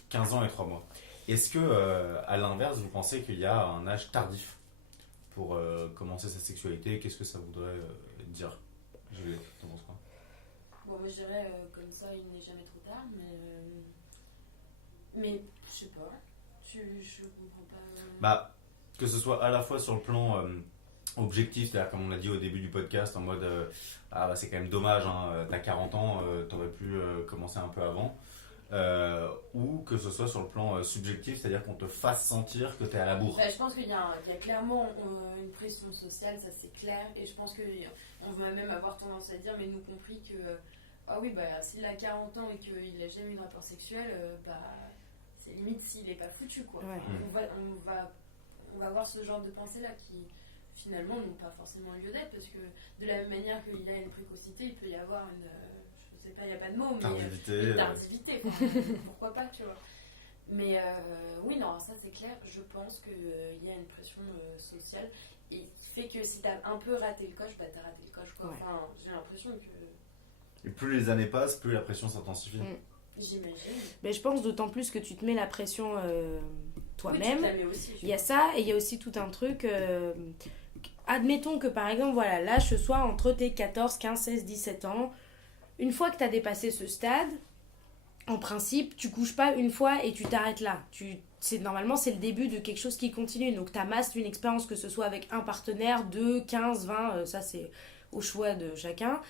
15 ans et 3 mois. Est-ce que, à l'inverse, vous pensez qu'il y a un âge tardif pour commencer sa sexualité? Qu'est-ce que ça voudrait dire? Juliette, t'en penses quoi? Bon, moi je dirais comme ça, il n'est jamais trop tard, mais je sais pas. Je comprends pas. Bah, que ce soit à la fois sur le plan objectif, c'est-à-dire comme on l'a dit au début du podcast, en mode ah bah c'est quand même dommage, hein, t'as 40 ans, t'aurais pu commencer un peu avant. Ou que ce soit sur le plan subjectif, c'est-à-dire qu'on te fasse sentir que t'es à la bourre. Bah, je pense qu'il y a clairement une pression sociale, ça c'est clair, et je pense qu'on va même avoir tendance à dire, mais nous compris, que ah oui, bah s'il a 40 ans et qu'il a jamais eu de rapport sexuel, bah c'est limite s'il est pas foutu, quoi. Ouais. On va avoir ce genre de pensée-là qui finalement n'ont pas forcément lieu d'être, parce que de la même manière qu'il a une précocité, il peut y avoir une. Je sais pas, il n'y a pas de mot, mais une tardivité, quoi. Pourquoi pas, tu vois. Mais oui, non, ça c'est clair, je pense qu'il y a une pression sociale et qui fait que si t'as un peu raté le coche, bah t'as raté le coche, quoi. Ouais. Enfin, j'ai l'impression que. Et plus les années passent, plus la pression s'intensifie. J'imagine. Mais je pense d'autant plus que tu te mets la pression toi-même. Oui, tu te la mets aussi, Il y a ça, et il y a aussi tout un truc. Admettons que par exemple, voilà, l'âge ce soit entre tes 14, 15, 16, 17 ans. Une fois que tu as dépassé ce stade, en principe, tu couches pas une fois et tu t'arrêtes là. Normalement, c'est le début de quelque chose qui continue. Donc, tu amasses une expérience, que ce soit avec un partenaire, 2, 15, 20, ça c'est au choix de chacun.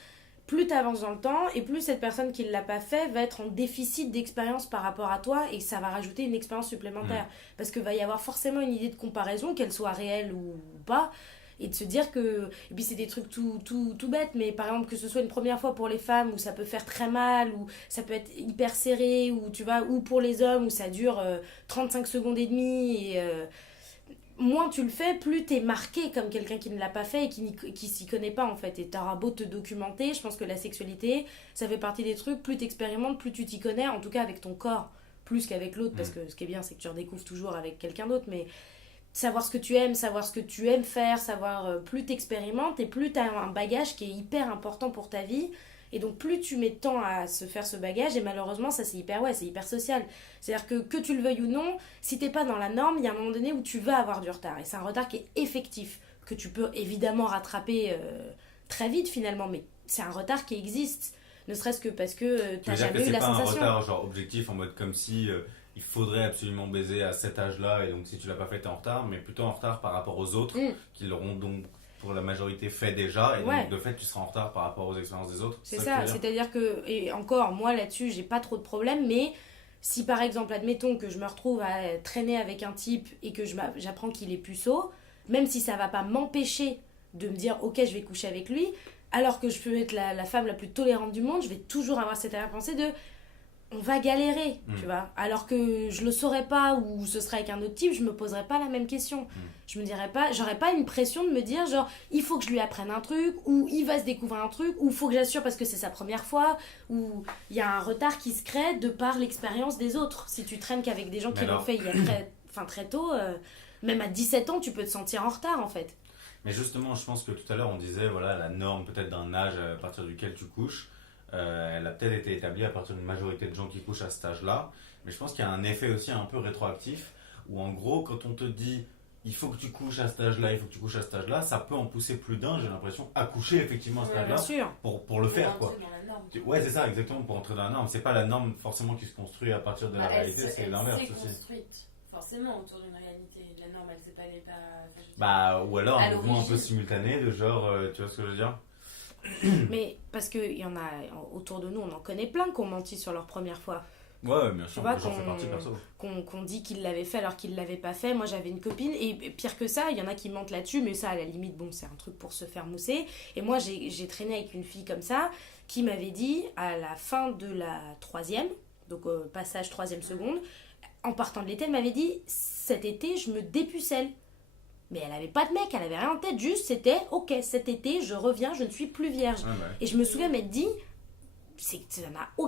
Plus tu avances dans le temps et plus cette personne qui ne l'a pas fait va être en déficit d'expérience par rapport à toi et ça va rajouter une expérience supplémentaire. Parce qu'il va y avoir forcément une idée de comparaison, qu'elle soit réelle ou pas. Et de se dire que. Et puis c'est des trucs tout bêtes, mais par exemple que ce soit une première fois pour les femmes où ça peut faire très mal, ou ça peut être hyper serré, ou tu vois, ou pour les hommes où ça dure 35 secondes et demie. Et moins tu le fais, plus t'es marqué comme quelqu'un qui ne l'a pas fait et qui s'y connaît pas en fait. Et t'auras beau te documenter, je pense que la sexualité, ça fait partie des trucs, plus t'expérimentes, plus tu t'y connais, en tout cas avec ton corps, plus qu'avec l'autre, parce que ce qui est bien, c'est que tu redécouvres toujours avec quelqu'un d'autre, mais. Savoir ce que tu aimes faire, savoir plus t'expérimentes et plus t'as un bagage qui est hyper important pour ta vie. Et donc plus tu mets de temps à se faire ce bagage, et malheureusement ça c'est hyper social. C'est-à-dire que tu le veuilles ou non, si t'es pas dans la norme, il y a un moment donné où tu vas avoir du retard. Et c'est un retard qui est effectif, que tu peux évidemment rattraper très vite finalement, mais c'est un retard qui existe. Ne serait-ce que parce que t'as jamais eu la sensation. C'est pas un retard genre objectif en mode comme si il faudrait absolument baiser à cet âge-là et donc si tu l'as pas fait t'es en retard, mais plutôt en retard par rapport aux autres qui l'auront donc pour la majorité fait déjà et donc de fait tu seras en retard par rapport aux expériences des autres. C'est ça, c'est-à-dire que, et encore moi là-dessus j'ai pas trop de problème, mais si par exemple admettons que je me retrouve à traîner avec un type et que j'apprends qu'il est puceau, même si ça va pas m'empêcher de me dire ok je vais coucher avec lui, alors que je peux être la femme la plus tolérante du monde, je vais toujours avoir cette arrière-pensée de on va galérer, tu vois. Alors que je le saurais pas ou ce serait avec un autre type, je me poserais pas la même question. Je me dirais pas, j'aurais pas une pression de me dire genre il faut que je lui apprenne un truc ou il va se découvrir un truc ou il faut que j'assure parce que c'est sa première fois ou il y a un retard qui se crée de par l'expérience des autres. Si tu traînes qu'avec des gens qui l'ont fait il y a très tôt, même à 17 ans, tu peux te sentir en retard en fait. Mais justement, je pense que tout à l'heure on disait voilà la norme peut-être d'un âge à partir duquel tu couches. Elle a peut-être été établie à partir d'une majorité de gens qui couchent à cet âge-là. Mais je pense qu'il y a un effet aussi un peu rétroactif où en gros, quand on te dit il faut que tu couches à cet âge-là, il faut que tu couches à cet âge-là, ça peut en pousser plus d'un, j'ai l'impression, à coucher effectivement à cet âge-là Bien sûr. pour le faire. Quoi. Dans la norme. Ouais, c'est ça, exactement, pour entrer dans la norme. C'est pas la norme forcément qui se construit à partir de la réalité, c'est l'inverse Elle s'est aussi. construite forcément autour d'une réalité. La norme, elle s'est pas. Ou alors un mouvement un peu l'origine. simultané de genre, tu vois ce que je veux dire? Mais parce qu'il y en a autour de nous, on en connaît plein qui ont menti sur leur première fois. Ouais, bien sûr, Tu vois, j'en fais partie perso. Qu'on dit qu'ils l'avaient fait alors qu'ils ne l'avaient pas fait. Moi, j'avais une copine, et pire que ça, il y en a qui mentent là-dessus, mais ça, à la limite, bon, c'est un truc pour se faire mousser. Et moi, j'ai traîné avec une fille comme ça, qui m'avait dit, à la fin de la troisième, donc passage troisième seconde, en partant de l'été, elle m'avait dit, cet été, je me dépucelle. Mais elle avait pas de mec, elle avait rien en tête, juste c'était, ok, cet été, je reviens, je ne suis plus vierge. Ouais. Et je me souviens m'être dit,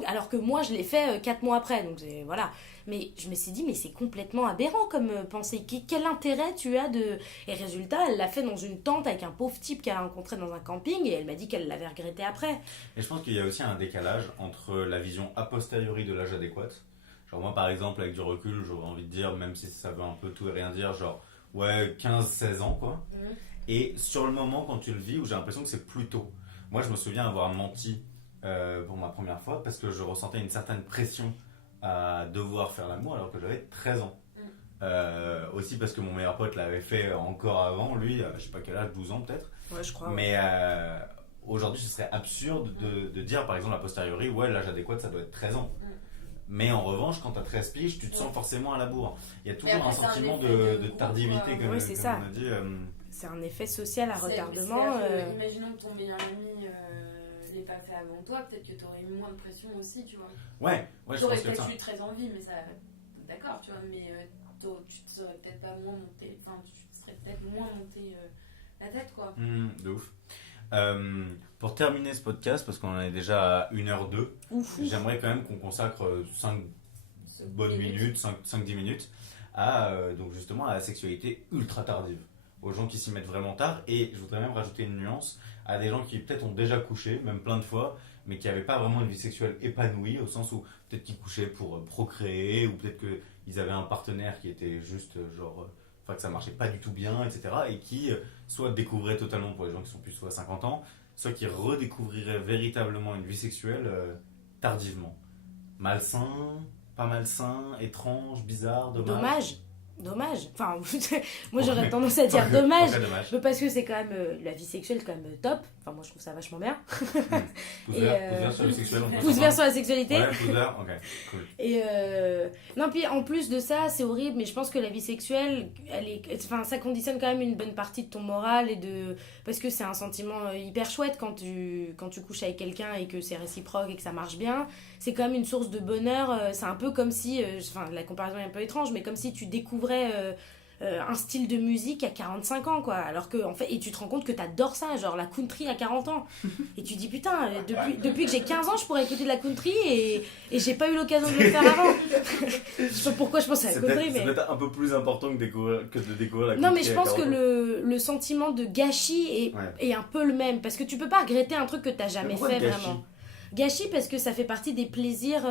alors que moi je l'ai fait 4 mois après, donc voilà. Mais je me suis dit, mais c'est complètement aberrant comme pensée. Quel intérêt tu as de. Et résultat, elle l'a fait dans une tente avec un pauvre type qu'elle a rencontré dans un camping et elle m'a dit qu'elle l'avait regretté après. Et je pense qu'il y a aussi un décalage entre la vision a posteriori de l'âge adéquat. Genre, moi par exemple, avec du recul, j'aurais envie de dire, même si ça veut un peu tout et rien dire, genre, ouais, 15-16 ans quoi. Et sur le moment, quand tu le vis, où j'ai l'impression que c'est plus tôt. Moi, je me souviens avoir menti pour ma première fois parce que je ressentais une certaine pression à devoir faire l'amour alors que j'avais 13 ans. Aussi parce que mon meilleur pote l'avait fait encore avant, lui, je sais pas quel âge, 12 ans peut-être. Ouais, je crois. Mais aujourd'hui, ce serait absurde de dire par exemple a posteriori, ouais, l'âge adéquat ça doit être 13 ans. Mais en revanche, quand t'as 13 piges, tu te sens forcément à la bourre. Il y a toujours après, un sentiment c'est un effet de de tardivité, groupe, comme, ouais, c'est comme ça. on a dit. C'est un effet social à retardement. C'est-à-dire que, imaginons que ton meilleur ami l'ait pas fait avant toi, peut-être que t'aurais eu moins de pression aussi, tu vois. Ouais, je pense T'aurais que peut-être ça. eu très envie, mais ça. D'accord, tu vois, mais tu te serais peut-être pas moins monté. Enfin, tu te serais peut-être moins monté la tête, quoi. De ouf. Pour terminer ce podcast, parce qu'on en est déjà à 1h02, j'aimerais quand même qu'on consacre 5 bonnes minutes, 5-10 minutes à donc justement à la sexualité ultra tardive, aux gens qui s'y mettent vraiment tard. Et je voudrais même rajouter une nuance à des gens qui peut-être ont déjà couché, même plein de fois, mais qui n'avaient pas vraiment une vie sexuelle épanouie, au sens où peut-être qu'ils couchaient pour procréer, ou peut-être qu'ils avaient un partenaire qui était juste genre enfin que ça marchait pas du tout bien, etc. Et qui soit découvraient totalement, pour les gens qui sont plus soit 50 ans, soit qui redécouvriraient véritablement une vie sexuelle tardivement. Malsain, pas malsain, étrange, bizarre, dommage. Dommage. Enfin, moi j'aurais tendance à dire dommage. Dommage. Mais parce que c'est quand même la vie sexuelle quand même top. Enfin, moi je trouve ça vachement bien. Pouce vert sur le sexuel. Pouce vert sur la sexualité. Ouais, pouce vert, ok, cool. Et non, puis en plus de ça, c'est horrible, mais je pense que la vie sexuelle, ça conditionne quand même une bonne partie de ton moral parce que c'est un sentiment hyper chouette quand tu couches avec quelqu'un et que c'est réciproque et que ça marche bien. C'est quand même une source de bonheur. C'est un peu comme si, la comparaison est un peu étrange, mais comme si tu découvrais un style de musique à 45 ans, quoi. Alors que, en fait, et tu te rends compte que t'adores ça, genre la country à 40 ans. Et tu dis, putain, depuis que j'ai 15 ans, je pourrais écouter de la country et j'ai pas eu l'occasion de le faire avant. Je sais pas pourquoi je pense à la country, mais. C'est peut-être un peu plus important que de découvrir la country. Non, mais je pense que 40 ans. le sentiment de gâchis est un peu le même. Parce que tu peux pas regretter un truc que t'as jamais fait vraiment. Gâchis parce que ça fait partie des plaisirs,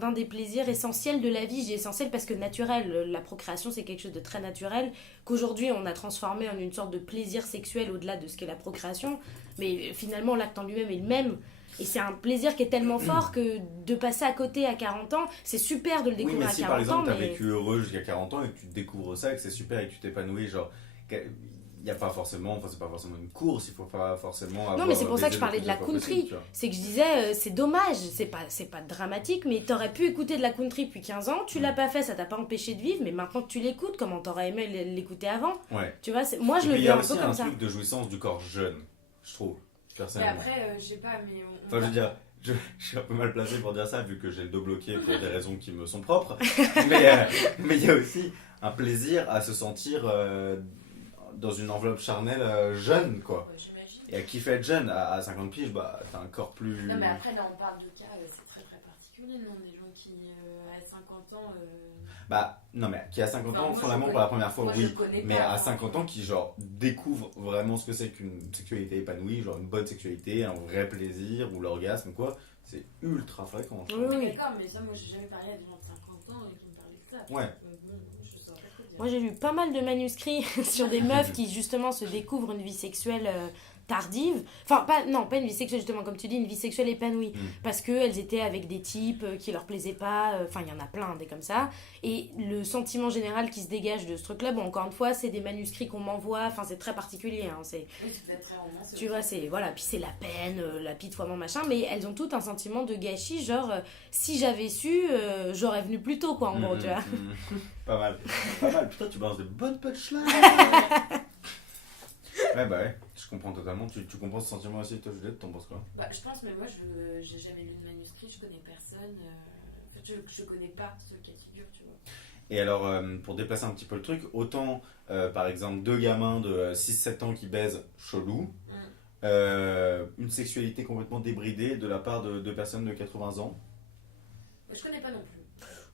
d'un des plaisirs essentiels de la vie. J'ai essentiel parce que naturel, la procréation c'est quelque chose de très naturel, qu'aujourd'hui on a transformé en une sorte de plaisir sexuel au-delà de ce qu'est la procréation, mais finalement l'acte en lui-même est le même. Et c'est un plaisir qui est tellement fort que de passer à côté à 40 ans, c'est super de le découvrir à 40 ans. Oui, mais si par exemple t'as vécu heureux jusqu'à 40 ans et que tu découvres ça, et que c'est super et que tu t'épanouis, genre... Il n'y a pas forcément, c'est pas forcément une course, il faut pas forcément avoir. Non, mais c'est pour ça que je parlais de la possible, country. C'est que je disais, c'est dommage, c'est pas dramatique, mais t'aurais pu écouter de la country depuis 15 ans, tu l'as pas fait, ça t'a pas empêché de vivre, mais maintenant que tu l'écoutes, comment t'aurais aimé l'écouter avant? Ouais. Tu vois, moi je le vis un peu comme ça. Il y a aussi un truc de jouissance du corps jeune, je trouve. Mais personnellement. après, je sais pas, mais Enfin, je veux dire, je suis un peu mal placé pour dire ça, vu que j'ai le dos bloqué pour des raisons qui me sont propres. Mais il y a aussi un plaisir à se sentir dans une enveloppe charnelle jeune, quoi. j'imagine. Et à kiffer être jeune, à 50 piges, bah, t'as un corps plus... Non, mais après, là, on parle de cas, c'est très très particulier, non? Des gens qui, à 50 ans. Bah, non, mais qui à 50 Enfin, ans moi, font je l'amour pour connais- la première fois, moi, je oui. connais Mais pas, à hein. 50 ans, qui, genre, découvrent vraiment ce que c'est qu'une sexualité épanouie, genre une bonne sexualité, un vrai plaisir, ou l'orgasme, quoi, c'est ultra fréquent. je Oui, trouve. oui. D'accord, mais ça, moi, j'ai jamais parlé à des gens de 50 ans qui me parlaient de ça. Ouais. Bon, je saurais pas trop dire. Moi, j'ai lu pas mal de manuscrits sur des meufs qui, justement, se découvrent une vie sexuelle tardive. Enfin, pas une vie sexuelle, justement, comme tu dis, une vie sexuelle épanouie. Mm. Parce qu'elles étaient avec des types qui leur plaisaient pas. Enfin, il y en a plein, des comme ça. Et le sentiment général qui se dégage de ce truc-là, bon, encore une fois, c'est des manuscrits qu'on m'envoie. Enfin, c'est très particulier. Hein, c'est, Oui, c'est peut-être très romancé. tu vois, c'est, voilà, puis c'est la peine, l'apitoiement, machin. Mais elles ont toutes un sentiment de gâchis, genre, si j'avais su, j'aurais venu plus tôt, quoi, en gros, tu vois. Pas mal. Pas mal. Putain, tu balances de bonnes punchlines. Ouais, bah ouais, je comprends totalement. Tu comprends ce sentiment aussi, toi, Juliette, t'en penses quoi? Bah, je pense, mais moi, j'ai jamais lu de manuscrit, je connais personne. En fait, je connais pas ce cas de figure, tu vois. Et alors, pour déplacer un petit peu le truc, autant, par exemple, deux gamins de 6-7 ans qui baisent chelou, une sexualité complètement débridée de la part de deux personnes de 80 ans. Mais je connais pas non plus.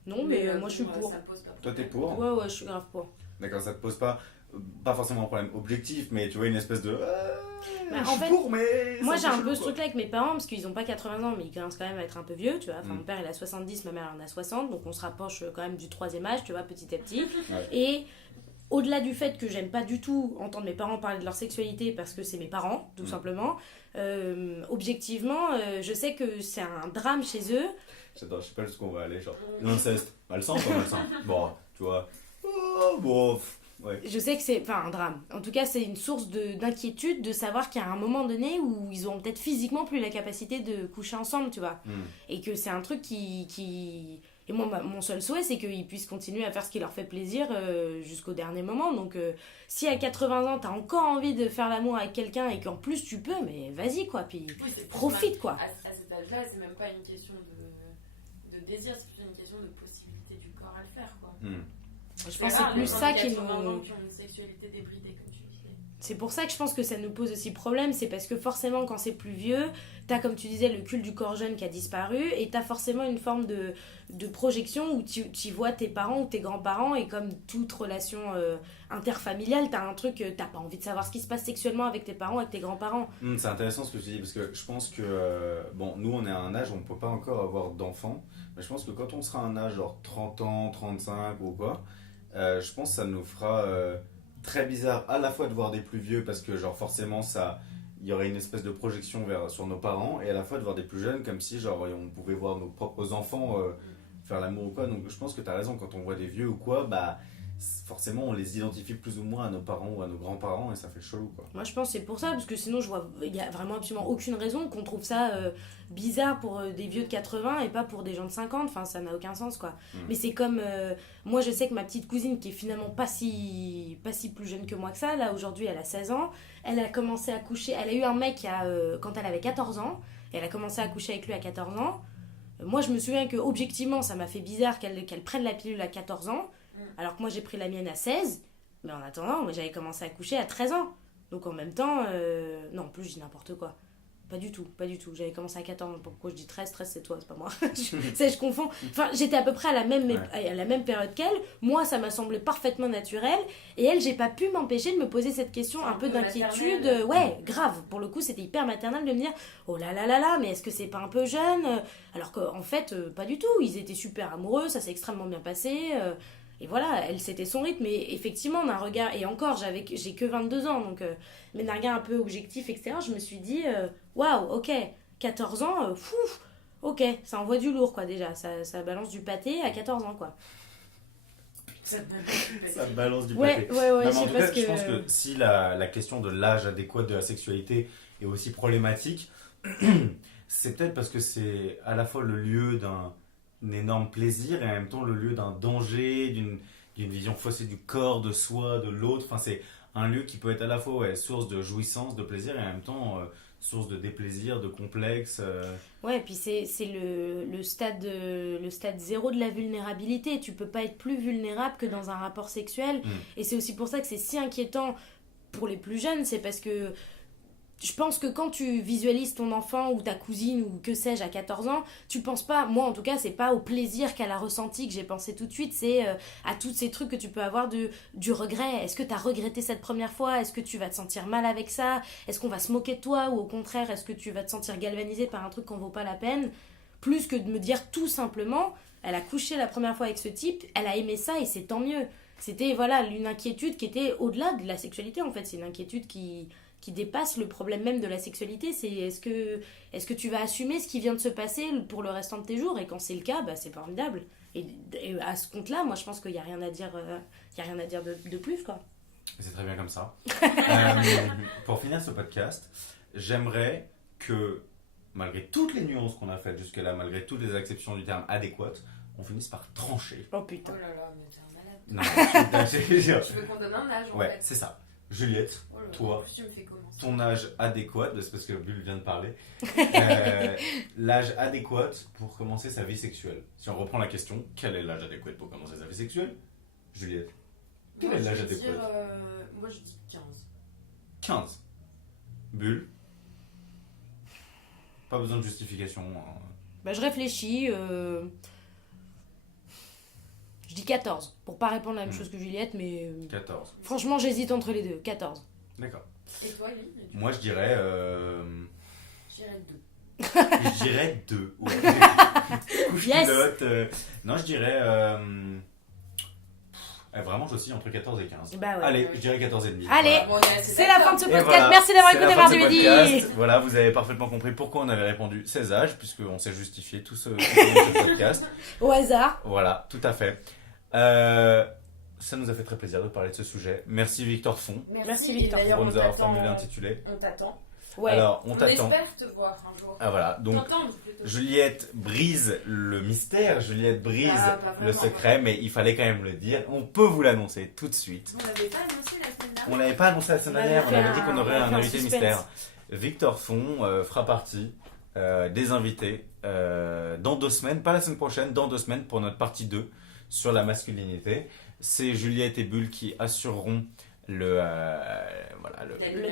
Non, mais moi, je suis pour. Ça me pose pas Toi, t'es problème. pour? Ouais, je suis grave pour. D'accord, ça te pose pas forcément un problème objectif, mais tu vois, une espèce de. Bah, Je en suis fait, pour, mais. Moi, c'est j'ai un chelou, peu ce quoi. truc-là avec mes parents, parce qu'ils ont pas 80 ans, mais ils commencent quand même à être un peu vieux, tu vois. Enfin, Mm. mon père, il a 70, ma mère, elle en a 60, donc on se rapproche quand même du troisième âge, tu vois, petit à petit. Ouais. Et au-delà du fait que j'aime pas du tout entendre mes parents parler de leur sexualité, parce que c'est mes parents, tout Mm. simplement, objectivement, je sais que c'est un drame chez eux. J'adore, je sais pas jusqu'où on va aller, genre. L'inceste, malsain ou pas malsain? Bon, tu vois. Oh, bon, ouais. Je sais que c'est, enfin, un drame. En tout cas, c'est une source d'inquiétude de savoir qu'il y a un moment donné où ils ont peut-être physiquement plus la capacité de coucher ensemble, tu vois. Mm. Et que c'est un truc qui... Et moi, mon seul souhait, c'est qu'ils puissent continuer à faire ce qui leur fait plaisir jusqu'au dernier moment. Donc, si à 80 ans, t'as encore envie de faire l'amour avec quelqu'un et qu'en plus tu peux, mais vas-y, quoi. Puis Oui, c'est plus profite, quoi. À cet âge-là, c'est même pas une question de désir, c'est plutôt une question de possibilité du corps à le faire, quoi. Mm. Je pense que rare, c'est plus les gens ça de qui 80 ans nous... qui ont une sexualité débridée, comme tu disais. C'est pour ça que je pense que ça nous pose aussi problème, c'est parce que forcément quand c'est plus vieux, t'as comme tu disais le culte du corps jeune qui a disparu et t'as forcément une forme de projection où tu vois tes parents ou tes grands-parents et comme toute relation interfamiliale, t'as un truc, t'as pas envie de savoir ce qui se passe sexuellement avec tes parents, avec tes grands-parents. C'est intéressant ce que tu dis parce que je pense que bon, nous on est à un âge où on peut pas encore avoir d'enfants, mais je pense que quand on sera à un âge genre 30 ans, 35 ou quoi, je pense que ça nous fera très bizarre à la fois de voir des plus vieux parce que genre forcément ça il y aurait une espèce de projection sur nos parents et à la fois de voir des plus jeunes comme si genre on pouvait voir nos propres enfants faire l'amour ou quoi. Donc je pense que tu as raison, quand on voit des vieux ou quoi, bah forcément on les identifie plus ou moins à nos parents ou à nos grands-parents et ça fait chelou quoi. Moi je pense que c'est pour ça, parce que sinon je vois, il y a vraiment absolument aucune raison qu'on trouve ça bizarre pour des vieux de 80 et pas pour des gens de 50, enfin ça n'a aucun sens quoi. Mais c'est comme, moi je sais que ma petite cousine qui est finalement pas si plus jeune que moi que ça, là aujourd'hui elle a 16 ans, elle a commencé à coucher, elle a eu un mec quand elle avait 14 ans, et elle a commencé à coucher avec lui à 14 ans. Moi je me souviens que objectivement ça m'a fait bizarre qu'elle prenne la pilule à 14 ans, alors que moi j'ai pris la mienne à 16, mais en attendant, moi j'avais commencé à coucher à 13 ans. Donc en même temps, non, en plus je dis n'importe quoi. Pas du tout. J'avais commencé à 14 ans. Pourquoi je dis 13 c'est toi, c'est pas moi. je confonds. Enfin, j'étais à peu près à la même période qu'elle. Moi, ça m'a semblé parfaitement naturel. Et elle, j'ai pas pu m'empêcher de me poser cette question un peu d'inquiétude. Maternelle. Ouais, grave. Pour le coup, c'était hyper maternel de me dire oh là là là là, mais est-ce que c'est pas un peu jeune? Alors qu'en fait, pas du tout. Ils étaient super amoureux, ça s'est extrêmement bien passé. Et voilà, elle, c'était son rythme. Mais effectivement, d'un regard, et encore, j'ai que 22 ans, donc, mais d'un regard un peu objectif, etc., je me suis dit, waouh, ok, 14 ans, ok, ça envoie du lourd, quoi, déjà. Ça balance du pâté à 14 ans, quoi. Ça balance du Ouais, pâté. ouais, Non, mais je en sais tout pas cas, ce que... je pense que si la question de l'âge adéquat de la sexualité est aussi problématique, c'est peut-être parce que c'est à la fois le lieu d'un énorme plaisir et en même temps le lieu d'un danger, d'une vision faussée du corps, de soi, de l'autre. Enfin, c'est un lieu qui peut être à la fois source de jouissance, de plaisir, et en même temps source de déplaisir, de complexe. Ouais, puis c'est le stade, le stade zéro de la vulnérabilité. Tu peux pas être plus vulnérable que dans un rapport sexuel. Et c'est aussi pour ça que c'est si inquiétant pour les plus jeunes. C'est parce que je pense que quand tu visualises ton enfant ou ta cousine ou que sais-je à 14 ans, tu penses pas, moi en tout cas, c'est pas au plaisir qu'elle a ressenti que j'ai pensé tout de suite, c'est à tous ces trucs que tu peux avoir du regret. Est-ce que tu as regretté cette première fois? Est-ce que tu vas te sentir mal avec ça? Est-ce qu'on va se moquer de toi? Ou au contraire, est-ce que tu vas te sentir galvanisé par un truc qu'on vaut pas la peine? Plus que de me dire tout simplement, elle a couché la première fois avec ce type, elle a aimé ça et c'est tant mieux. C'était voilà une inquiétude qui était au-delà de la sexualité en fait, c'est une inquiétude qui dépasse le problème même de la sexualité. C'est est-ce que tu vas assumer ce qui vient de se passer pour le restant de tes jours? Et quand c'est le cas, bah, c'est formidable. Et à ce compte-là, moi je pense qu'il n'y a rien à dire, de plus, quoi. Et c'est très bien comme ça. Pour finir ce podcast, j'aimerais que, malgré toutes les nuances qu'on a faites jusque-là, malgré toutes les acceptions du terme adéquate, on finisse par trancher. Oh putain. Oh là là, mais t'es un malade. Non, Je veux qu'on donne un âge en ouais, fait. c'est ça. Juliette, Oh là là, toi, en plus, tu me fais commencer. ton âge adéquat, c'est parce que Bulle vient de parler, l'âge adéquat pour commencer sa vie sexuelle. Si on reprend la question, quel est l'âge adéquat pour commencer sa vie sexuelle? Juliette, quel Moi, est l'âge je vais adéquat? dire, moi je dis 15. 15. Bulle. Pas besoin de justification. Bah, je réfléchis. Je dis 14. Pour pas répondre la même chose que Juliette, mais 14. franchement, j'hésite entre les deux. 14. D'accord. Et toi, Ellie? Moi, je dirais... Je dirais 2. je dirais 2. Ouais. Couche Yes. culotte, non, je dirais... vraiment, j'oscille entre 14 et 15. Bah ouais. Allez, je dirais 14 et demi. Allez. Voilà. Bon, on est assez C'est la d'accord. fin de ce Et podcast. voilà, Merci d'avoir c'est la écouté fin de ce Mardi podcast. Midi. Voilà, vous avez parfaitement compris pourquoi on avait répondu 16 âges, puisqu'on s'est justifié tout au long de ce podcast. Au hasard. Voilà, tout à fait. Ça nous a fait très plaisir de parler de ce sujet. Merci Victor Font Merci, Et Victor, d'ailleurs, pour on nous avoir t'attend. formulé intitulé. On t'attend. Ouais. Alors, on On t'attend. espère te voir un jour. Ah voilà, donc T'entendre plutôt. Juliette brise le mystère, Juliette brise Ah, pas le vraiment, secret, mais il fallait quand même le dire. On peut vous l'annoncer tout de suite. On l'avait pas annoncé la semaine dernière. On l'avait pas annoncé la semaine On avait dernière, on fait avait dit un- qu'on aurait on avait un fait un invité suspense. mystère. Victor Font fera partie des invités dans 2 semaines, pas la semaine prochaine, dans 2 semaines pour notre partie 2 sur la masculinité. C'est Juliette et Bulle qui assureront Le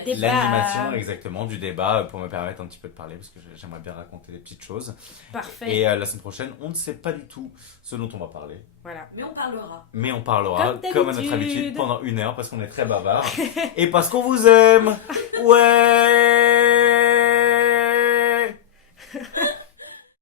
débat. l'animation exactement du débat pour me permettre un petit peu de parler parce que j'aimerais bien raconter des petites choses. Parfait. Et la semaine prochaine, on ne sait pas du tout ce dont on va parler. Voilà. Mais on parlera. Mais on parlera, Comme comme à notre d'habitude. habitude, pendant 1 heure parce qu'on est très bavard et parce qu'on vous aime. Ouais.